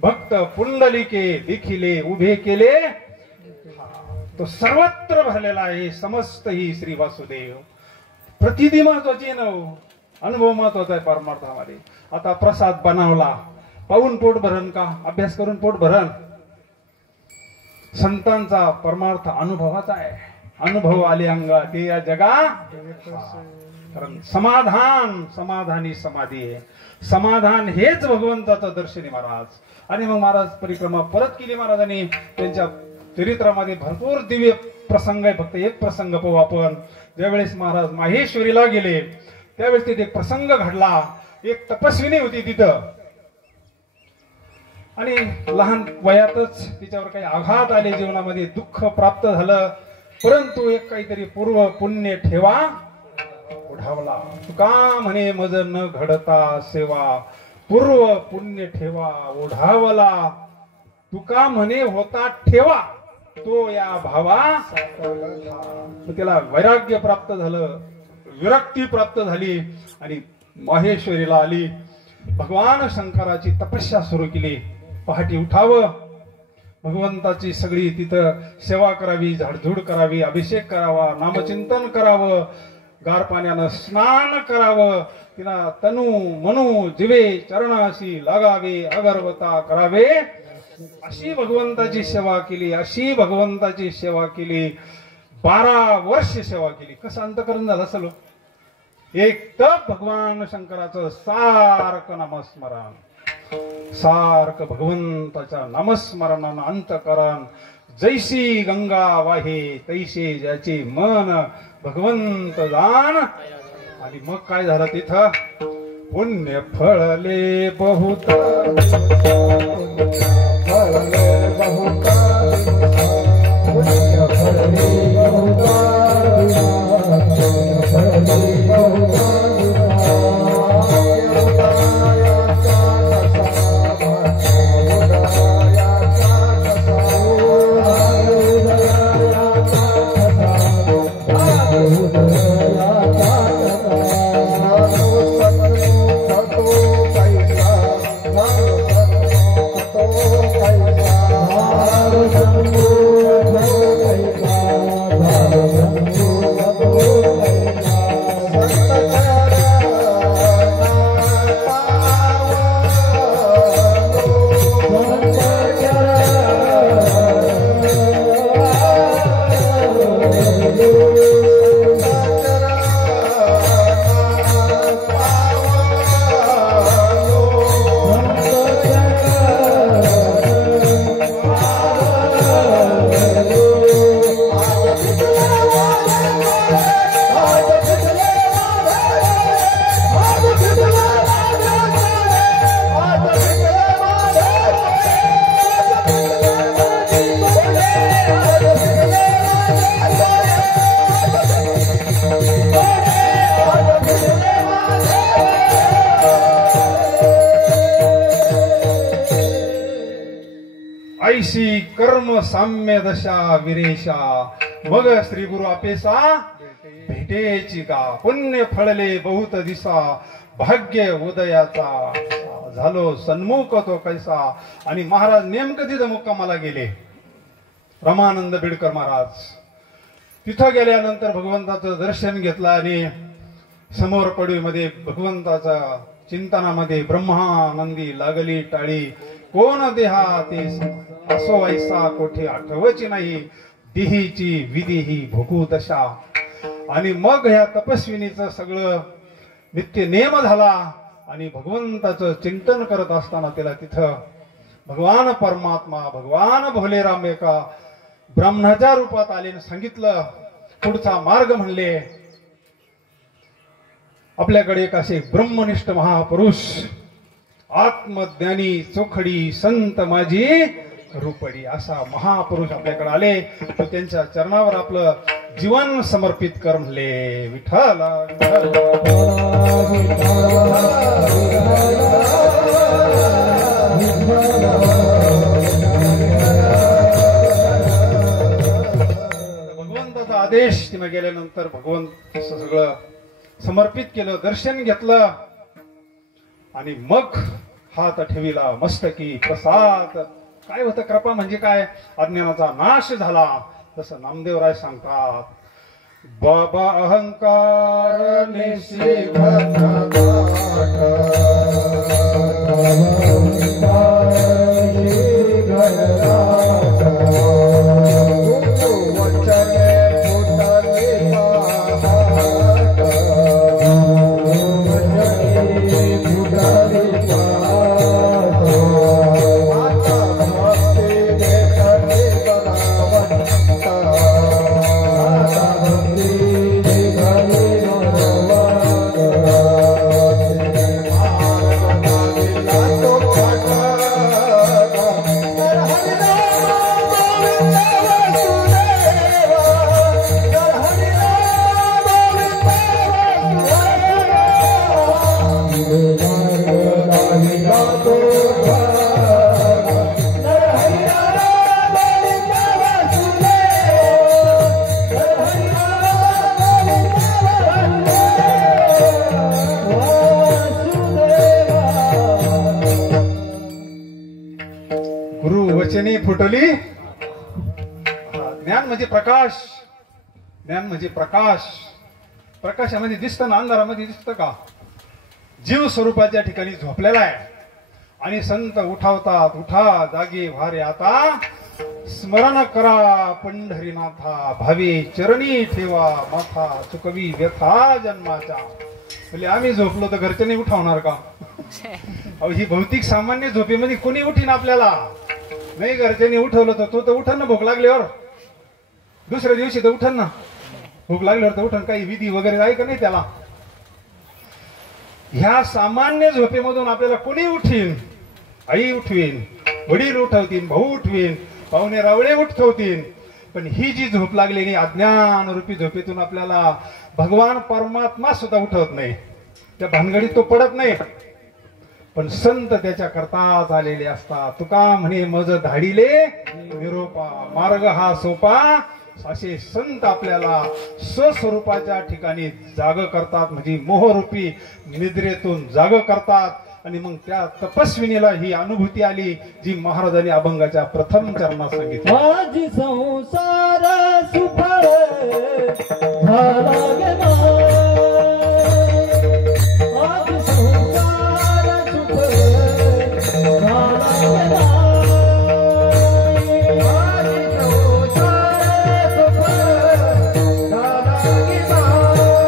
भक्त पुंडलिके लिखिले उभे केले, तो सर्वत्र भरलेला आहे समस्त ही श्री वासुदेव. प्रतिदी महत्वाची न, अनुभव महत्वाचा आहे परमार्थामध्ये. आता प्रसाद बनवला, पाहून पोट भरण का, अभ्यास करून पोट भरण. संतांचा परमार्थ अनुभवाचा आहे. अनुभव आले अंगा ते या जगा. कारण समाधान, समाधानी समाधी आहे. समाधान हेच भगवंताचं दर्शनी महाराज. आणि मग महाराज परिक्रमा परत केली महाराजांनी. त्यांच्या चरित्रामध्ये भरपूर दिव्य प्रसंग आहे. फक्त एक प्रसंग पाहू आपण. ज्यावेळेस महाराज माहेश्वरीला गेले त्यावेळेस तिथे एक प्रसंग घडला. एक तपस्विनी होती तिथं आणि लहान वयातच तिच्यावर काही आघात आले, जीवनामध्ये दुःख प्राप्त झालं. परंतु एक काहीतरी पूर्व पुण्य ठेवा ओढावला. तुका म्हणे मज न घडता सेवा, पूर्व पुण्य ठेवा ओढावला. तुका म्हणे होता ठेवा, तो या भावा. त्याला वैराग्य प्राप्त झालं, विरक्ती प्राप्त झाली आणि माहेश्वरीला आली. भगवान शंकराची तपस्या सुरू केली. पहाटे उठावं, भगवंताची सगळी तिथं सेवा करावी, झाडझूड करावी, अभिषेक करावा, नामचिंतन करावं, गार पाण्यानं स्नान करावं. तिला तनु मनु जिवे चरणाशी लागावे, अगरवता करावे. अशी भगवंताची सेवा केली, अशी भगवंताची सेवा केली. 12 वर्ष सेवा केली. कसं अंतकरण झालं असेल. एक तप भगवान शंकराचं सारखं नामस्मरण, सारखं भगवंताच्या नामस्मरणानं अंतकरण जैसी गंगा वाहे तैसे ज्याचे मन भगवंत जाण. आणि मग काय झालं तिथं? पुण्य फळले बहुत, फळले बहुत, पुण्य फळले बहुत, फळले बहुत. ऐशी कर्म साम्य दशा विरेशा, मग श्री गुरु आपेसा भेटेची का. पुण्य फळले बहुत दिसा, भाग्य उदयाचा झालो सन्मुख तो कैसा. आणि महाराज नेमकं तिथं मुक्कामाला गेले, रमानंद बिडकर महाराज. तिथं गेल्यानंतर भगवंताचं दर्शन घेतलं आणि समोर पडवीमध्ये भगवंताचा चिंतनामध्ये ब्रह्मानंदी लागली टाळी. कोण देहा ते असो ऐसा कोठे आठवची नाही, देहीची विधीही भोगू दशा. आणि मग ह्या तपस्विनीचं सगळं नित्य नेम झाला आणि भगवंताचं चिंतन करत असताना तिला तिथं भगवान परमात्मा, भगवान भोलेराम एका ब्राह्मणाच्या रूपात आले. सांगितलं पुढचा मार्ग म्हणले. आपल्याकडे एक असे ब्रह्मनिष्ठ महापुरुष, आत्मज्ञानी चोखडी संत माझी रूपडी, असा महापुरुष आपल्याकडे आले. तो त्यांच्या चरणावर आपलं जीवन समर्पित कर म्हणले. विठ्ठल भगवंताचा आदेश तिने गेल्यानंतर भगवंत सगळं समर्पित केलं, दर्शन घेतलं आणि मग हात ठेविला मस्तकी प्रसाद. काय होतं? कृपा म्हणजे काय? अज्ञानाचा नाश झाला. जसं नामदेवराय सांगतात, बाबा अहंकार वचने फुटली. ज्ञान म्हणजे प्रकाश, ज्ञान म्हणजे प्रकाश. प्रकाशामध्ये दिसतं ना, अंधारामध्ये दिसतं का? जीव स्वरूपाच्या ठिकाणी झोपलेला आहे आणि संत उठावतात, उठा जागे व्हारे आता, स्मरण करा पंढरीनाथा, भावे चरणी ठेवा माथा, चुकवी व्यथा जन्माच्या. म्हणजे आम्ही झोपलो तर घरच्यांनी उठवणार का? अहो ही भौतिक सामान्य झोपेमध्ये कोणी उठीन आपल्याला? नाही घरच्यांनी उठवलं तर तो तर उठन ना भूक लागल्यावर, दुसऱ्या दिवशी तर उठन ना, भूक लागल्यावर तर उठन. काही विधी वगैरे आहे का नाही त्याला? ह्या सामान्य झोपेमधून आपल्याला कोणी उठीन? आई उठवीन, वडील उठवतील, भाऊ उठवीन, पाहुणे रावळे उठवतील. पण ही जी झोप लागलेली अज्ञान रूपी झोपेतून आपल्याला भगवान परमात्मा सुद्धा उठवत नाही. त्या भानगडीत तो पडत नाही. पण संत त्याच्या करताच आलेले असतात. तुका म्हणे मज धाडिले निरोपा, मार्ग हा सोपा. असे संत आपल्याला स्वस्वरूपाच्या ठिकाणी जाग करतात, म्हणजे मोहरूपी निद्रेतून जाग करतात. आणि मग त्या तपस्विनीला ही अनुभूती आली जी महाराजांनी अभंगाच्या प्रथम चरणात सांगितली. आज संसार सुफळ झाला गेला, आज संसार सुफळ झाला गेला, आज संसार सुफळ झाला गेला, आज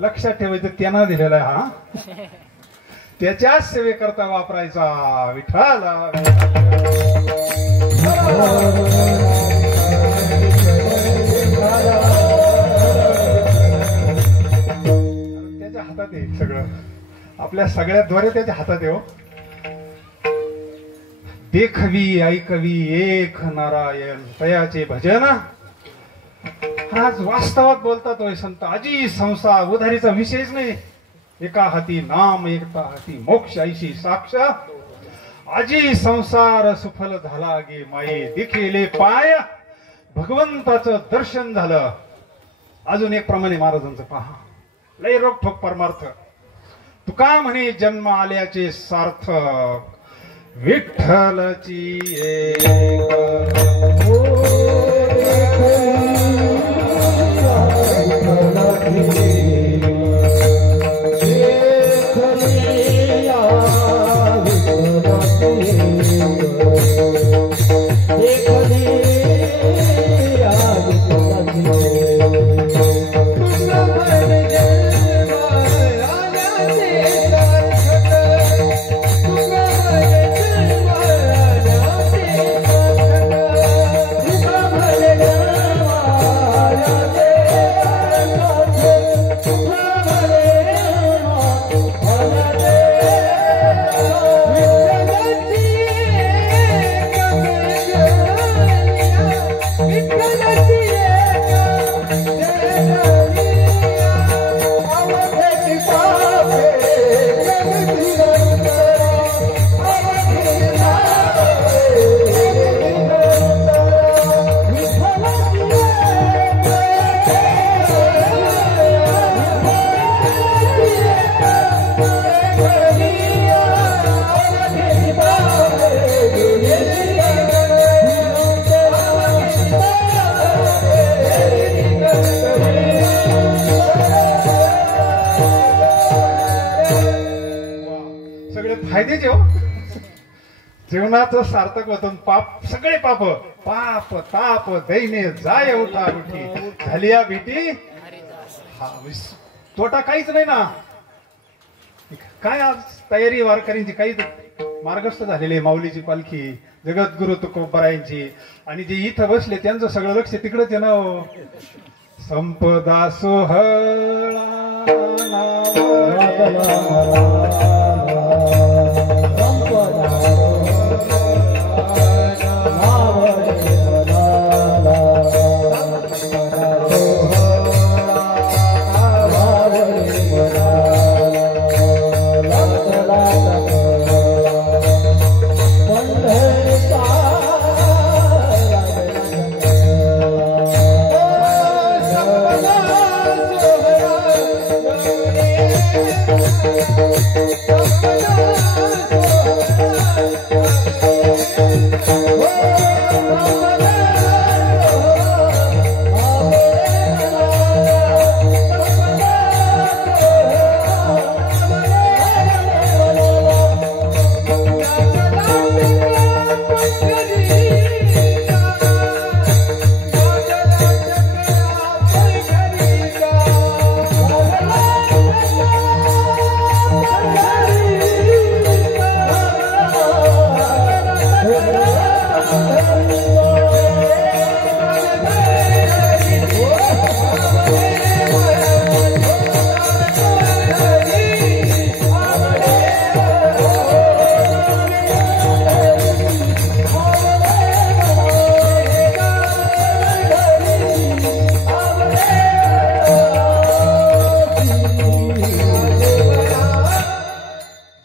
लक्षात ठेवायचं त्यांना दिलेला आहे हा, त्याच्याच सेवेकरता वापरायचा. विठ्ठल त्याच्या हातात आहे सगळं, आपल्या सगळ्याद्वारे त्याच्या हातात आहे. हो देखवी ऐकवी एक नारायण तयाचे भजन. आज वास्तवात बोलतात होय संत. आजी संसार उधारीचा विषयच नाही. एका हाती नाम एकता हाती मोक्ष ऐशी साक्ष. आजी संसार सुफल झाला गे माये दिखेले पाय. भगवंताचं दर्शन झालं. अजून एक प्रमाणे महाराजांचं पहा, लय रोखोक परमार्थ. तुका म्हणे जन्म आल्याचे सार्थक विठ्ठलची जीवनाचं सार्थक होतं. पाप सगळे पाप पाप ताप दैने जाय उठा उठी झाली या भेटी. हा तोटा काहीच नाही ना. काय आज तयारी वारकऱ्यांची काही मार्गस्थ झालेली आहे. माऊलीची पालखी जगद्गुरु तुकोबारायांची आणि जे इथं बसले त्यांचं सगळं लक्ष तिकडेच आहे ना. संपदा सोहळा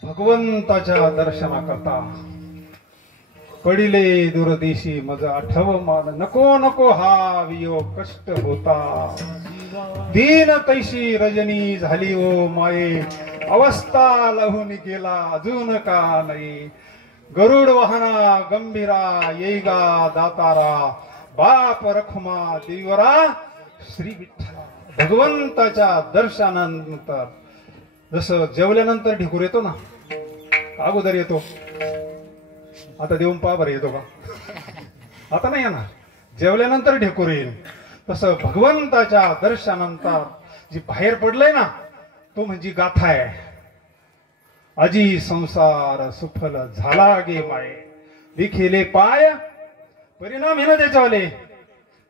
भगवंताच्या दर्शनाकरता पडिले दूरदेशी मज आठव मान. नको नको हा वियोग कष्ट होता. दीन तैशी रजनी झाली ओ माये. अवस्था लहून गेला अजून का नाही. गरुड वाहना गंभीरा येईगा दातारा. बाप रखुमा देवरा श्री विठ्ठला. भगवंताच्या दर्शनानंतर जसं जेवल्यानंतर ढिकूर येतो ना, अगोदर येतो. आता देऊन पहा बरं येतो का? आता नाही येणार. जेवल्यानंतर ढेकूर येईल. तसं भगवंताच्या दर्शनानंतर जी बाहेर पडलंय ना, तो म्हणजे गाथा आहे. अजी संसार सुफल झाला गे माये. विखेले पाय परिणाम हे ना त्याच्यावाले.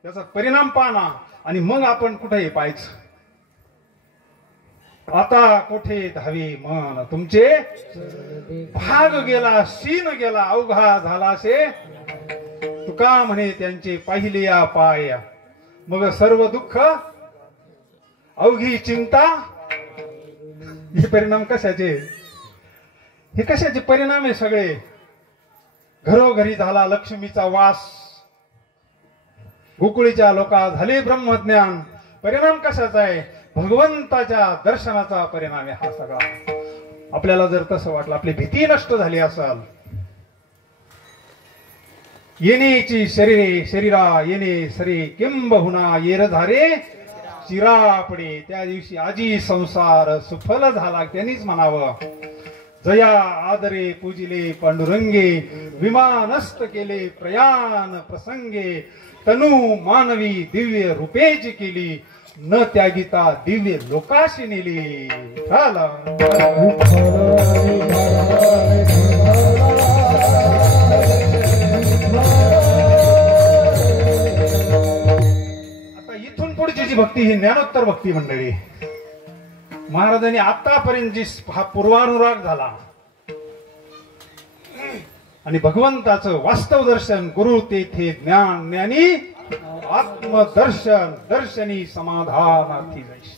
त्याचा परिणाम पाहना आणि मग आपण कुठे पाहायचं. आता कोठे धावी मन तुमचे. भाग गेला शीन गेला अवघा झाला से. तुका म्हणे त्यांचे पाहिले या पाय. मग सर्व दुःख अवघी चिंता. हे परिणाम कशाचे? हे कशाचे परिणाम आहे सगळे. घरोघरी झाला लक्ष्मीचा वास. गोकुळीच्या लोका झाले ब्रह्मज्ञान. परिणाम कशाचा आहे? भगवंताच्या दर्शनाचा परिणाम आहे हा सगळा. आपल्याला जर तसं वाटलं, आपली भीती नष्ट झाली असेल. येणेची शरीरे शरीरा येणे सरे किंबहुना येर झारे चिरापडे. त्या दिवशी आजी संसार सुफल झाला. त्यांनीच म्हणावं, जया आदरे पूजिले पांडुरंगे. विमानस्त केले प्रयाण प्रसंगे. तनु मानवी दिव्य रूपेची केली. न त्यागिता दिव्य लोकाशी नेली. झाला पुढची जी भक्ती ही ज्ञानोत्तर भक्ती मंडळी. महाराजांनी आतापर्यंत जी हा पूर्वानुराग झाला आणि भगवंताचं वास्तव दर्शन. गुरु तेथे ज्ञान ज्ञानी आत्मदर्शन दर्शनी समाधानार्थी जाईस.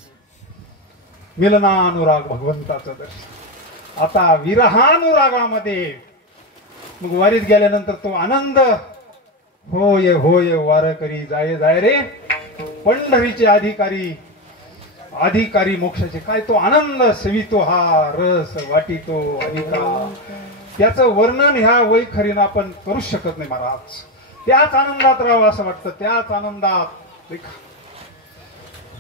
मिलनानुराग भगवंताचं दर्शन. आता विरहानुरागामध्ये मग वारीत गेल्यानंतर तो आनंद. होय होय वारकरी जाय जाय रे. पंढरीचे अधिकारी अधिकारी मोक्षाचे काय तो आनंद सेवितो हा रस वाटितो अनिका. त्याचं वर्णन ह्या वैखरीनं आपण करूच शकत नाही महाराज. त्याच आनंदात राहावं असं वाटतं. त्याच आनंदात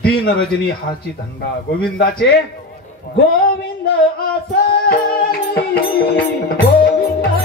दीन रजनी हाची धंदा गोविंदाचे. गोविंद आसनी गोविंदा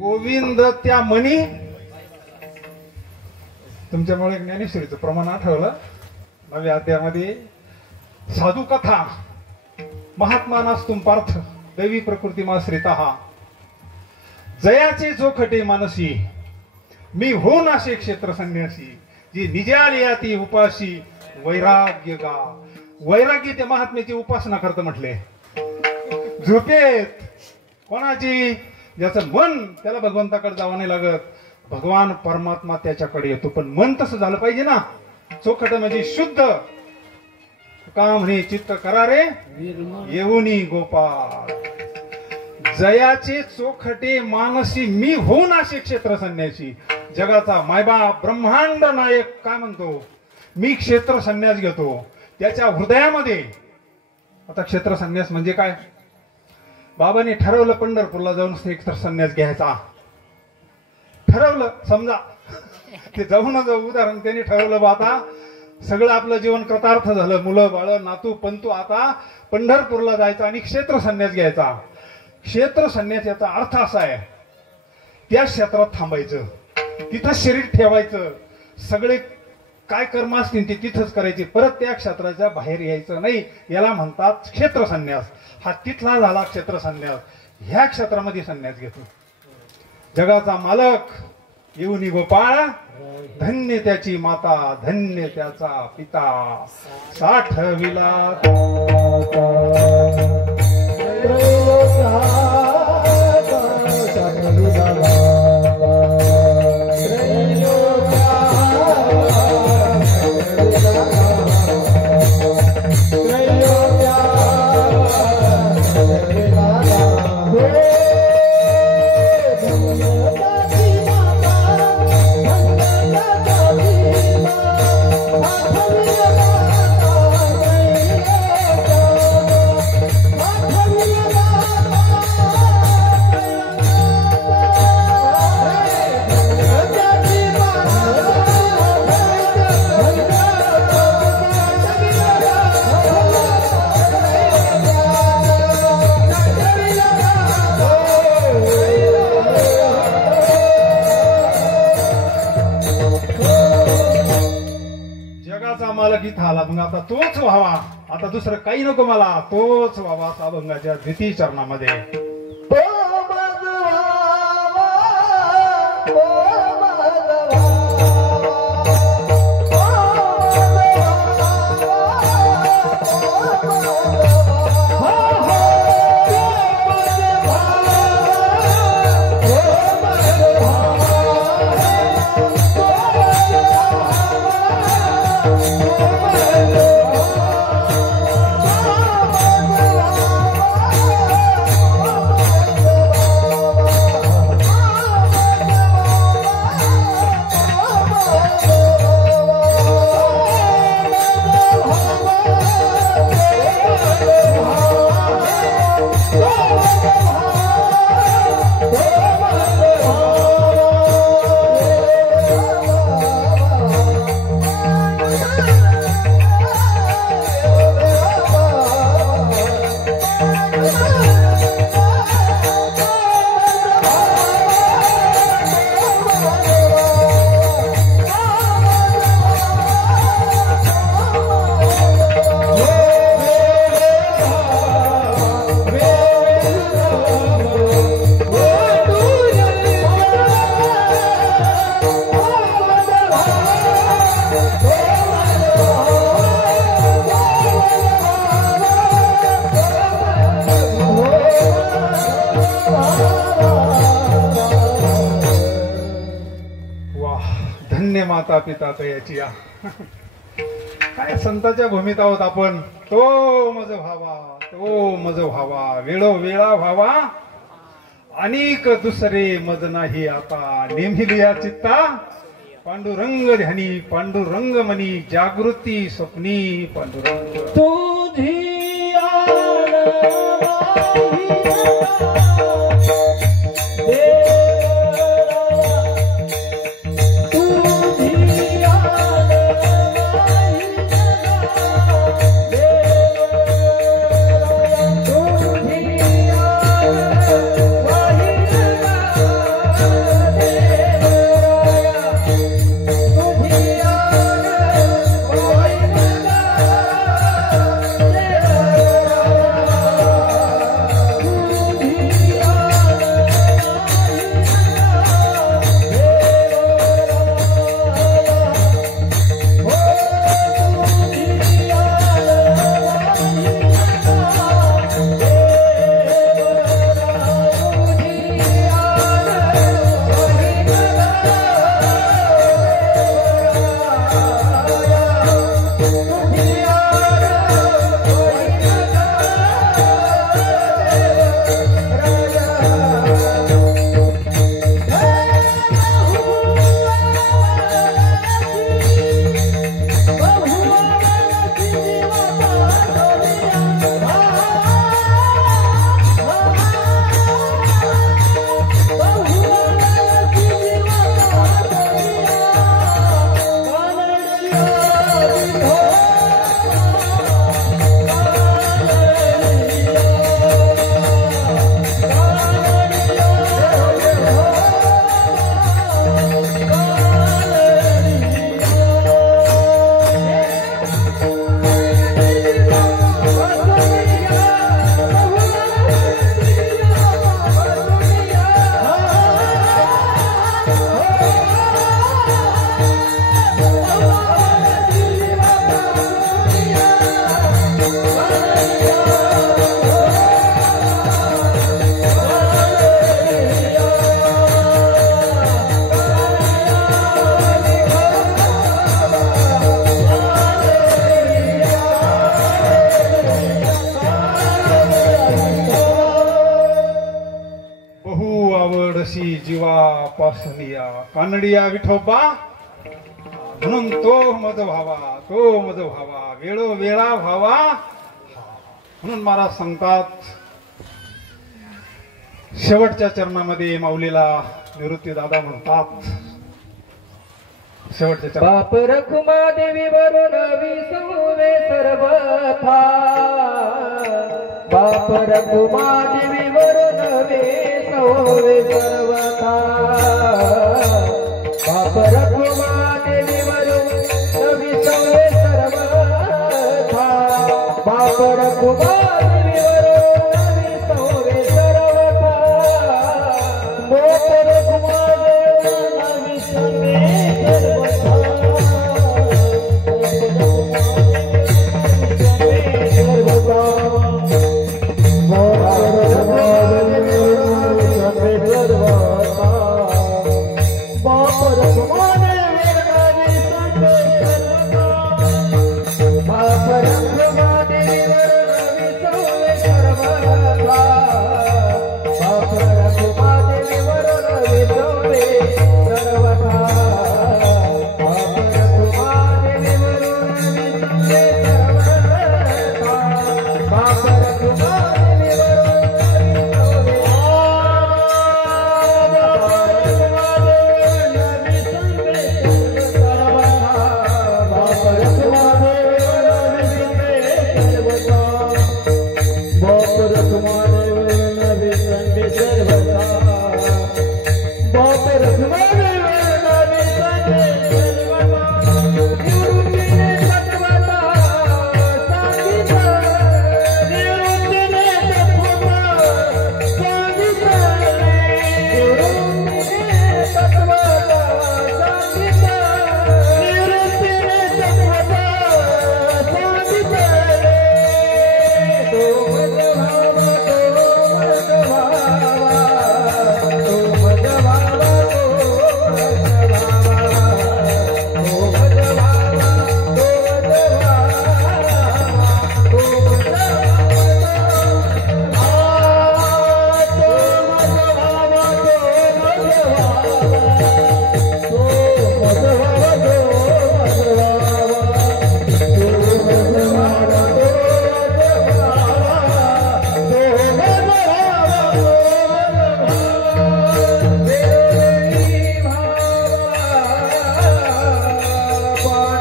गोविंद त्या मनी. तुमच्यामुळे ज्ञानेश्वरीचं प्रमाण आठवलं. नव्या अध्यायामध्ये साधू कथा महात्मा नास्तुम पार्थ दैवी प्रकृतीमाश्रितः जयाचे जोखटे मानसी मी हो नाशे क्षेत्र संन्यासी जी निजालिया ती उपाशी वैराग्य गा. वैराग्य त्या महात्म्याची उपासना करतं म्हटले. झोपेत कोणाची ज्याचं मन त्याला भगवंताकडे जावं नाही लागत. भगवान परमात्मा त्याच्याकडे येतो. पण मन तसं झालं पाहिजे ना. चोखट म्हणजे शुद्ध. का म्हणे चित्त करारे येऊनी गोपाळ. जयाचे चोखटे मानसी मी होऊन असे क्षेत्र संन्यासी. जगाचा मायबाप ब्रह्मांड नायक काय म्हणतो मी क्षेत्र संन्यास घेतो. त्याच्या हृदयामध्ये आता क्षेत्र संन्यास म्हणजे काय. बाबांनी ठरवलं पंढरपूरला जाऊन क्षेत्र संन्यास घ्यायचा. ठरवलं समजा ते जाऊ न जाऊ उदाहरण त्यांनी ठरवलं बा आता सगळं आपलं जीवन कृतार्थ झालं. मुलं बाळ नातू पंतू आता पंढरपूरला जायचं आणि क्षेत्र संन्यास घ्यायचा. क्षेत्र संन्यास याचा अर्थ असा आहे त्या क्षेत्रात थांबायचं. तिथं शरीर ठेवायचं. सगळे काय कर्म असतील ते तिथंच करायचे. परत त्या क्षेत्राच्या बाहेर यायचं नाही. याला म्हणतात क्षेत्र संन्यास. हा तिथला झाला क्षेत्र संन्यास. ह्या क्षेत्रामध्ये संन्यास घेतो. जगाचा मालक येऊनी गोपाळ धन्य त्याची माता धन्य त्याचा पिता. साठविला मालक इथं आला. मग आता तोच व्हावा. आता दुसरं काही नको मला. तोच व्हावा. अभंगाच्या द्वितीय चरणामध्ये माता पिता तयाची या काय संतांच्या भूमीत आहोत आपण. तो मज व्हावा, तो मज व्हावा, वेळोवेळा व्हावा, अनेक दुसरे मज नाही आता. नेमिलिया चित्ता पांडुरंग ध्यानी, पांडुरंग मनी, जागृती स्वप्नी पांडुरंग. तुझी आळवाई जीवापासनिया कानडिया विठोबा. म्हणून तो मज व्हावा, तो मज व्हावा, वेळोवेळा व्हावा. म्हणून महाराज सांगतात शेवटच्या चरणामध्ये माऊलीला निवृत्ती दादा म्हणतात. शेवटच्या चरणात बाप रखुमा देवी वरून विसवे सर्वथा. बाप रखुमा देवी वरून विसवे सर्वथा. बाप रखुमा देवी वरून विसवे सर्वथा. बाप रखुमा देवी वरून विसवे सर्वथा. बाप रखुमा देवी विसवे बाप रखुमा देवी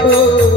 Ah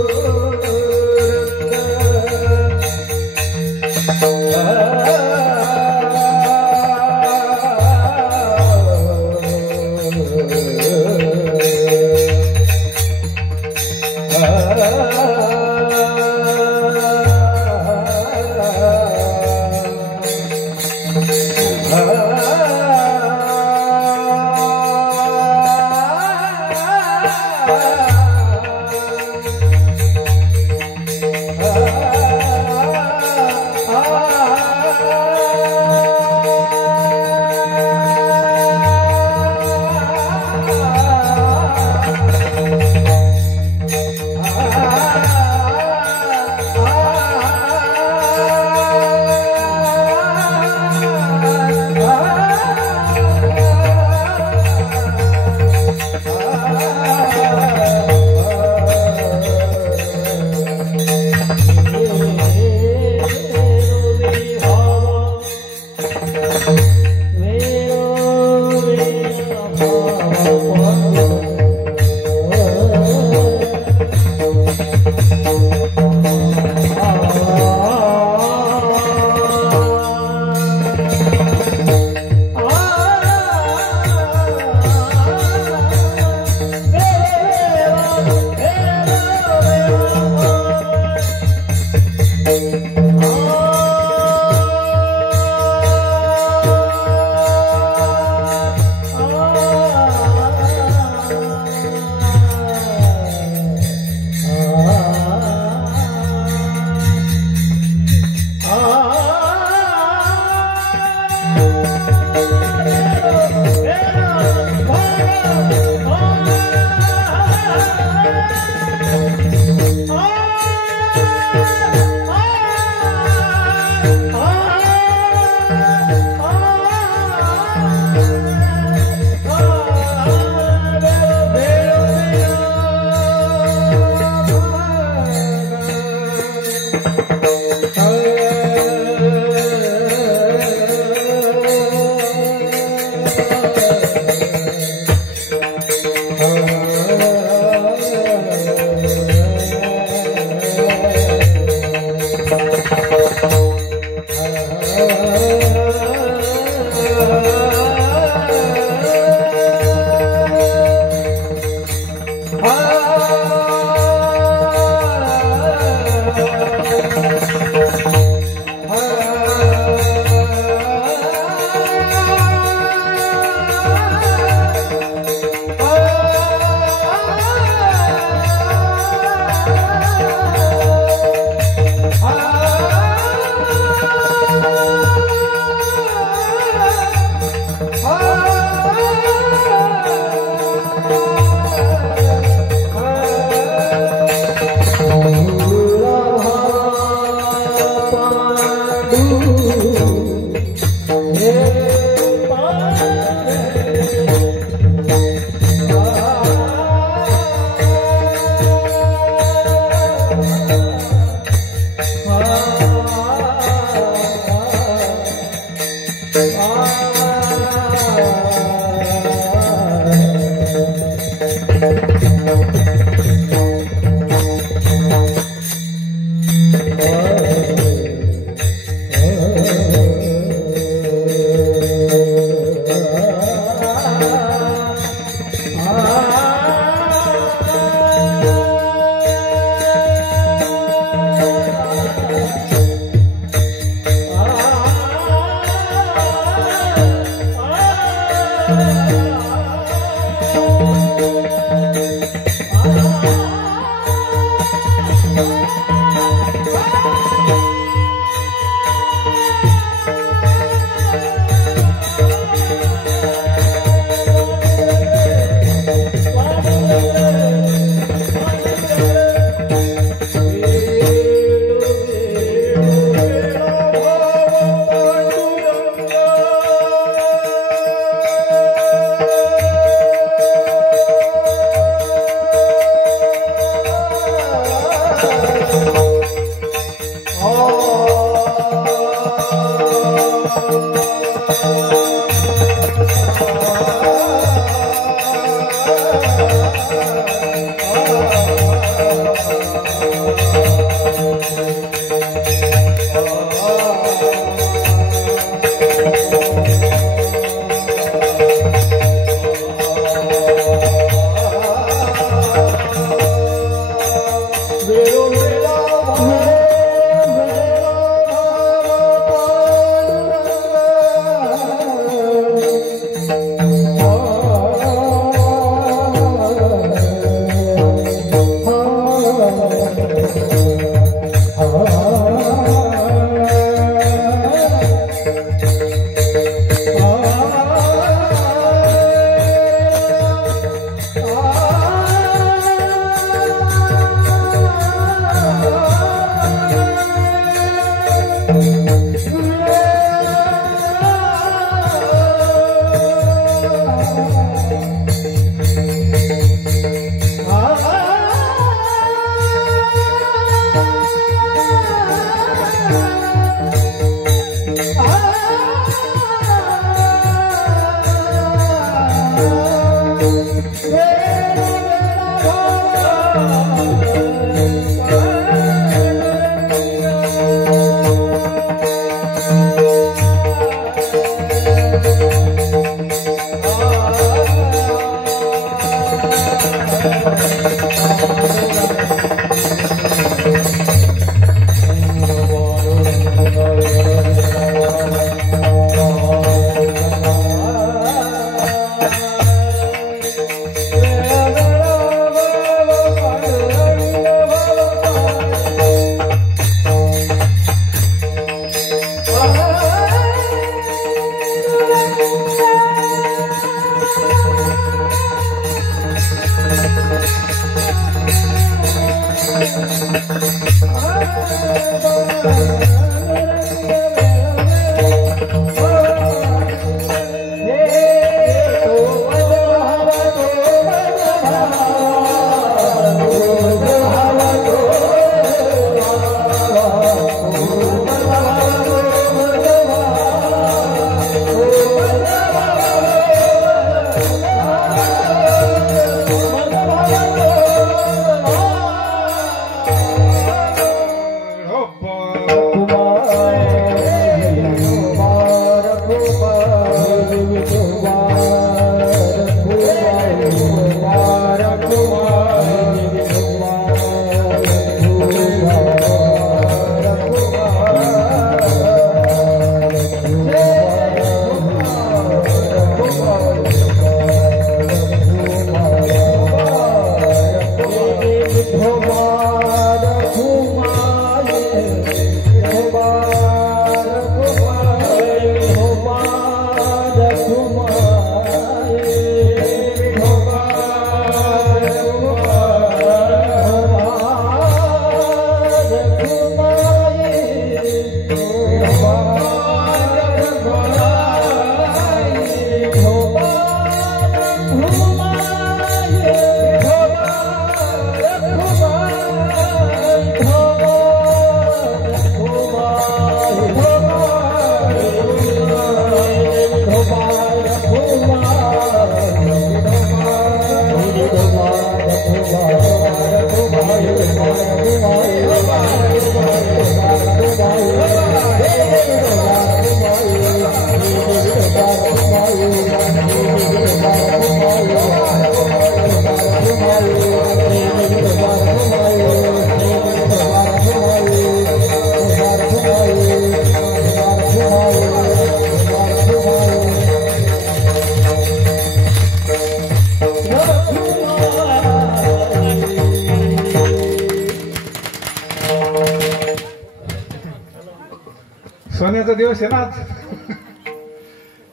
सोन्याचा दिवस आहे ना आज.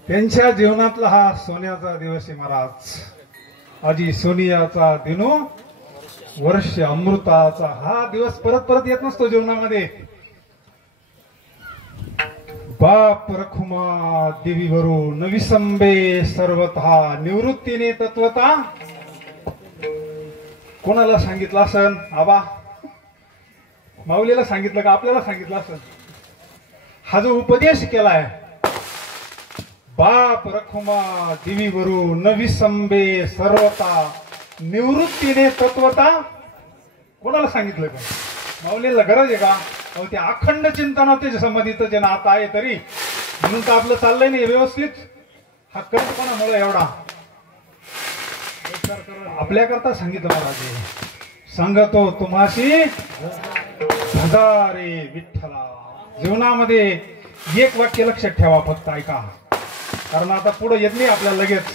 त्यांच्या जीवनातला हा सोन्याचा दिवस आहे महाराज. आजी सोनियाचा दिनो वर्ष अमृताचा. हा दिवस परत परत येत नसतो जीवनामध्ये. बाप रखुमा देवीवरू नविसंबे सर्वतः निवृत्तीने तत्वता. कोणाला सांगितलं असन? आबा माऊलीला सांगितलं का आपल्याला सांगितलं असन? हा जो उपदेश केलाय बाप रखुमा दिवीवरू नविसंबे सर्वता निवृत्तीने तत्वता, कोणाला सांगितलं का? माऊलीला गरज आहे का? अहो ते अखंड चिंतन त्याच्या संबंधित जे नातं आहे तरी म्हणून तर आपलं चाललंय नाही व्यवस्थित. हा कर्म कोणामुळे एवढा आपल्याकरता सांगितलं महाराज. सांगतो तुम्हाशी हजारे विठ्ठला. जीवनामध्ये एक वाक्य लक्षात ठेवा, फक्त ऐका, कारण आता पुढे येत नाही आपल्याला लगेच.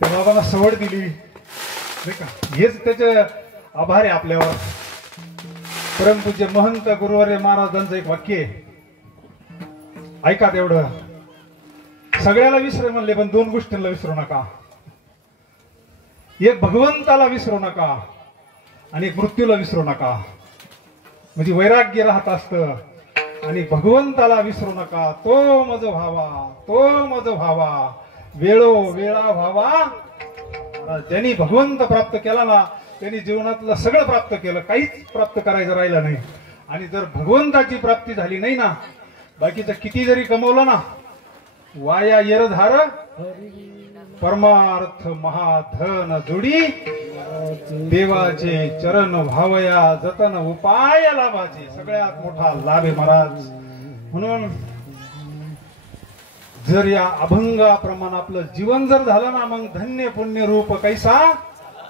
त्या बाबांना सवड दिली नाही का, हेच त्याचे आभार आहे आपल्यावर. परमपूज्य महंत गुरुवर्य महाराजांचं एक वाक्य आहे, ऐका तेवढं. सगळ्याला विसरे म्हणले, पण दोन गोष्टींना विसरू नका. एक भगवंताला विसरू नका आणि एक मृत्यूला विसरू नका. म्हणजे वैराग्य राहत असतं. आणि भगवंताला विसरू नका, तो मज व्हावा, तो मज व्हावा, वेळो वेळा व्हावा. ज्यांनी भगवंत प्राप्त केला ना, त्यांनी जीवनातलं सगळं प्राप्त केलं, काहीच प्राप्त करायचं राहिलं नाही. आणि जर भगवंताची प्राप्ती झाली नाही ना, बाकीचं किती जरी कमवलं ना, वाया येरधार परमार्थ महाधन जोडी, देवाचे चरण भावया जतन उपाय लाभाचे. सगळ्यात मोठा लाभ आहे महाराज. म्हणून जर या अभंगाप्रमाणे आपलं जीवन जर झालं ना, मग धन्य पुण्य रूप कैसा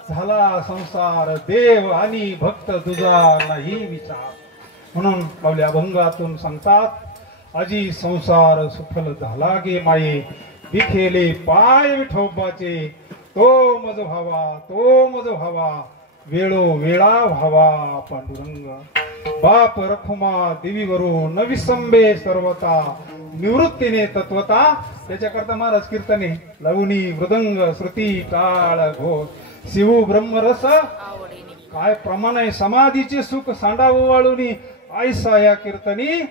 झाला संसार, देव आणि भक्त तुझा नाही विचार. म्हणून पावले अभंगातून सांगतात, आजी संसार सुफल झाला गे माये, दिखेले पाय विठोबाचे, तो मज व्हावा, तो मज व्हावा, वेळो वेळा व्हावा पांडुरंग. बाप रखुमा देवीवरू न विसंबे सर्वता, निवृत्तीने तत्वता. त्याच्याकरता महाराज कीर्तने लवणी मृदंग श्रुती टाळ घोष, शिव ब्रह्मरस काय प्रमाण आहे, समाधीचे सुख सांडावं वाळुनी, आयसा या कीर्तनी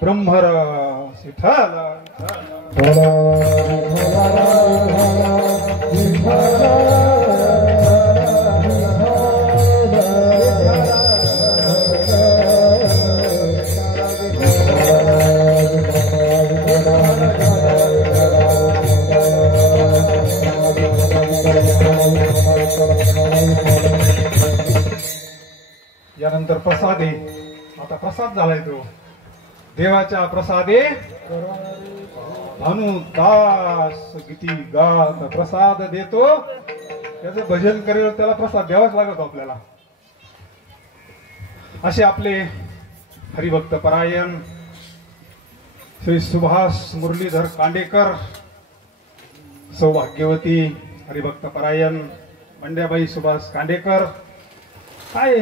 ब्रह्मरस. विठ्ठल यानंतर प्रसादे. आता प्रसाद झालाय तो देवाच्या प्रसादे अनुदास गीती गात प्रसाद देतो. त्याचं भजन करेल त्याला प्रसाद द्यावाच लागतो आपल्याला. असे आपले हरिभक्त परायण श्री सुभाष मुरलीधर कांडेकर, सौभाग्यवती हरिभक्त परायण मंड्याबाई सुभाष कांडेकर. काय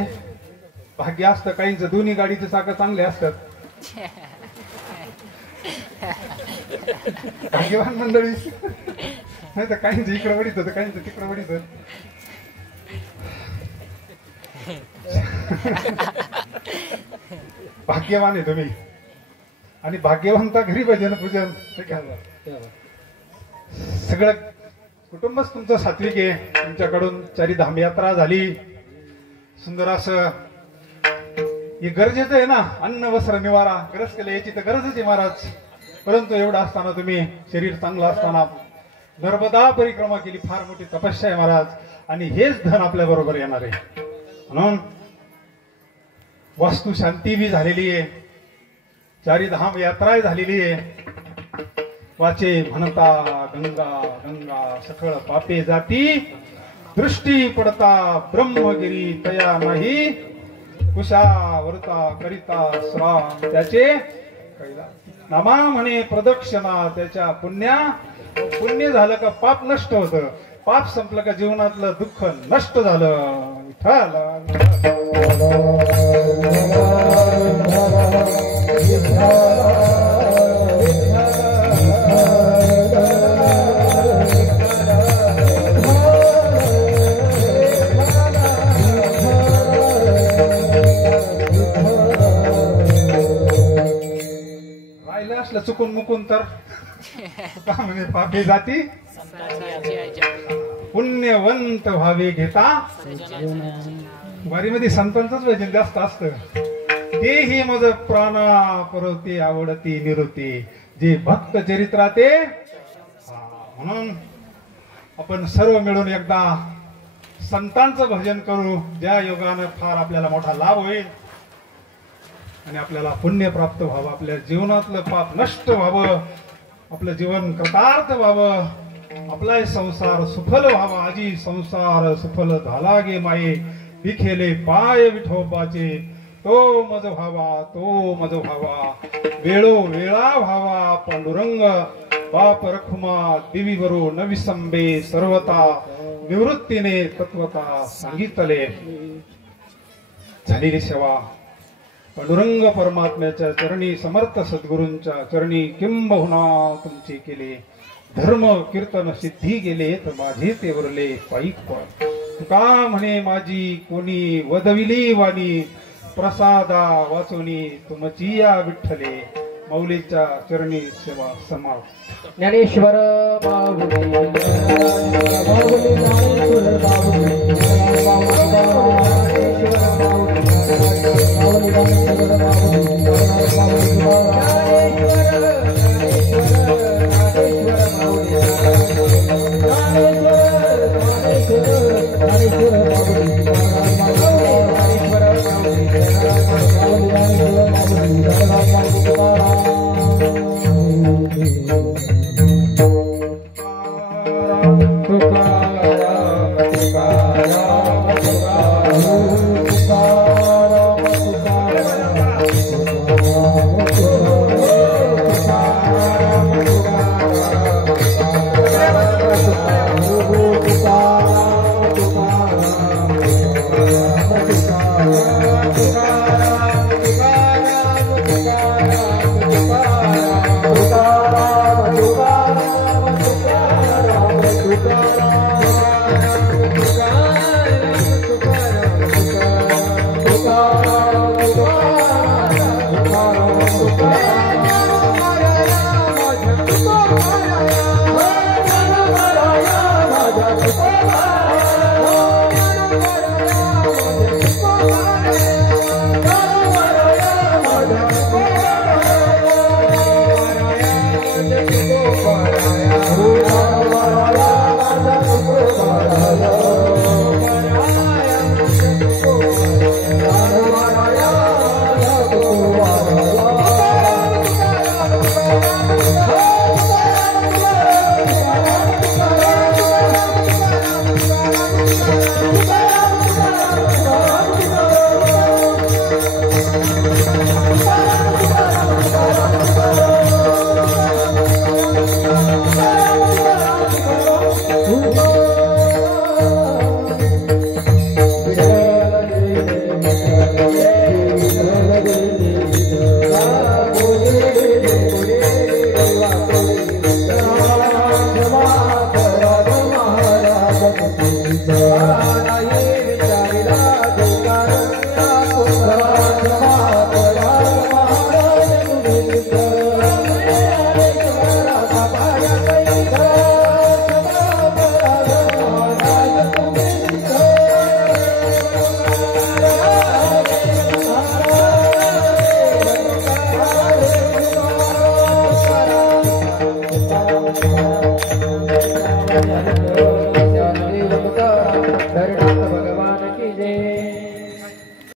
भाग्य असतं काहींचं, दोन्ही गाडीचे चाकं चांगले असतात. भाग्यवान मंडळी. नाही तर काहींचं इकडे वडीत होतं, काहींचं तिकडे वडीत होत. भाग्यवान आहे तुम्ही. आणि भाग्यवंता घरी भजन पूजन सगळं कुटुंबच तुमचं सात्विक आहे. तुमच्याकडून चारी धाम यात्रा झाली, सुंदर असं. हे गरजेचं आहे ना, अन्न वस्त्र निवारा. गरज केलं याची तर गरजच आहे महाराज. परंतु एवढं असताना तुम्ही शरीर चांगलं असताना नर्मदा परिक्रमा केली, फार मोठी तपस्या आहे महाराज. आणि हेच धन आपल्या बरोबर येणार आहे. म्हणून वास्तू शांती बी झालेली आहे, चारी धाम यात्रा झालेली आहे. वाचे म्हणता गंगा गंगा सकळ पापे जाती, दृष्टी पडता ब्रह्मगिरी तया नाही, कुशा वरता करिता श्राम त्याचे कैला. नामा म्हणे प्रदक्षिणा त्याच्या पुण्या. पुण्य झालं का पाप नष्ट होतं, पाप संपलं का जीवनातलं दुःख नष्ट झालं. विठ्ठल राहिलं असलं चुकून मुकून तर म्हणजे पापी जाती पुण्यवंत व्हावे घेता. वारीमध्ये संतांचंच भजन जास्त असतं. तेही मज प्राणा परवती आवडती निवृत्ती, जे भक्त चरित्राते. म्हणून आपण सर्व मिळून एकदा संतांचं भजन करू, ज्या योगानं फार आपल्याला मोठा लाभ होईल आणि आपल्याला पुण्य प्राप्त व्हावं, आपल्या जीवनातलं पाप नष्ट व्हावं, आपलं जीवन कृतार्थ व्हावं. आपला संसार सुफल व्हावा आजी संसार सुफल झाला गे माये विखेले पाय विठोबाचे तो मज व्हावा वेळो वेळा व्हावा पांडुरंग बाप रखुमा देवी वरो नविसंबे सर्वता निवृत्तीने तत्वता सांगितले झालेली सेवा पांडुरंग परमात्म्याच्या चरणी समर्थ सद्गुरूंच्या चरणी किंबहुना तुमचे केले धर्म कीर्तन सिद्धी गेले तर माझे ते वरले पायी पण तुका म्हणे माझी कोणी वदविली वाणी प्रसादा वाचोनी तुमची या विठ्ठले माऊलीच्या चरणी सेवा समाप्त ज्ञानेश्वर माऊली माऊली ज्ञानेश्वर Thank you.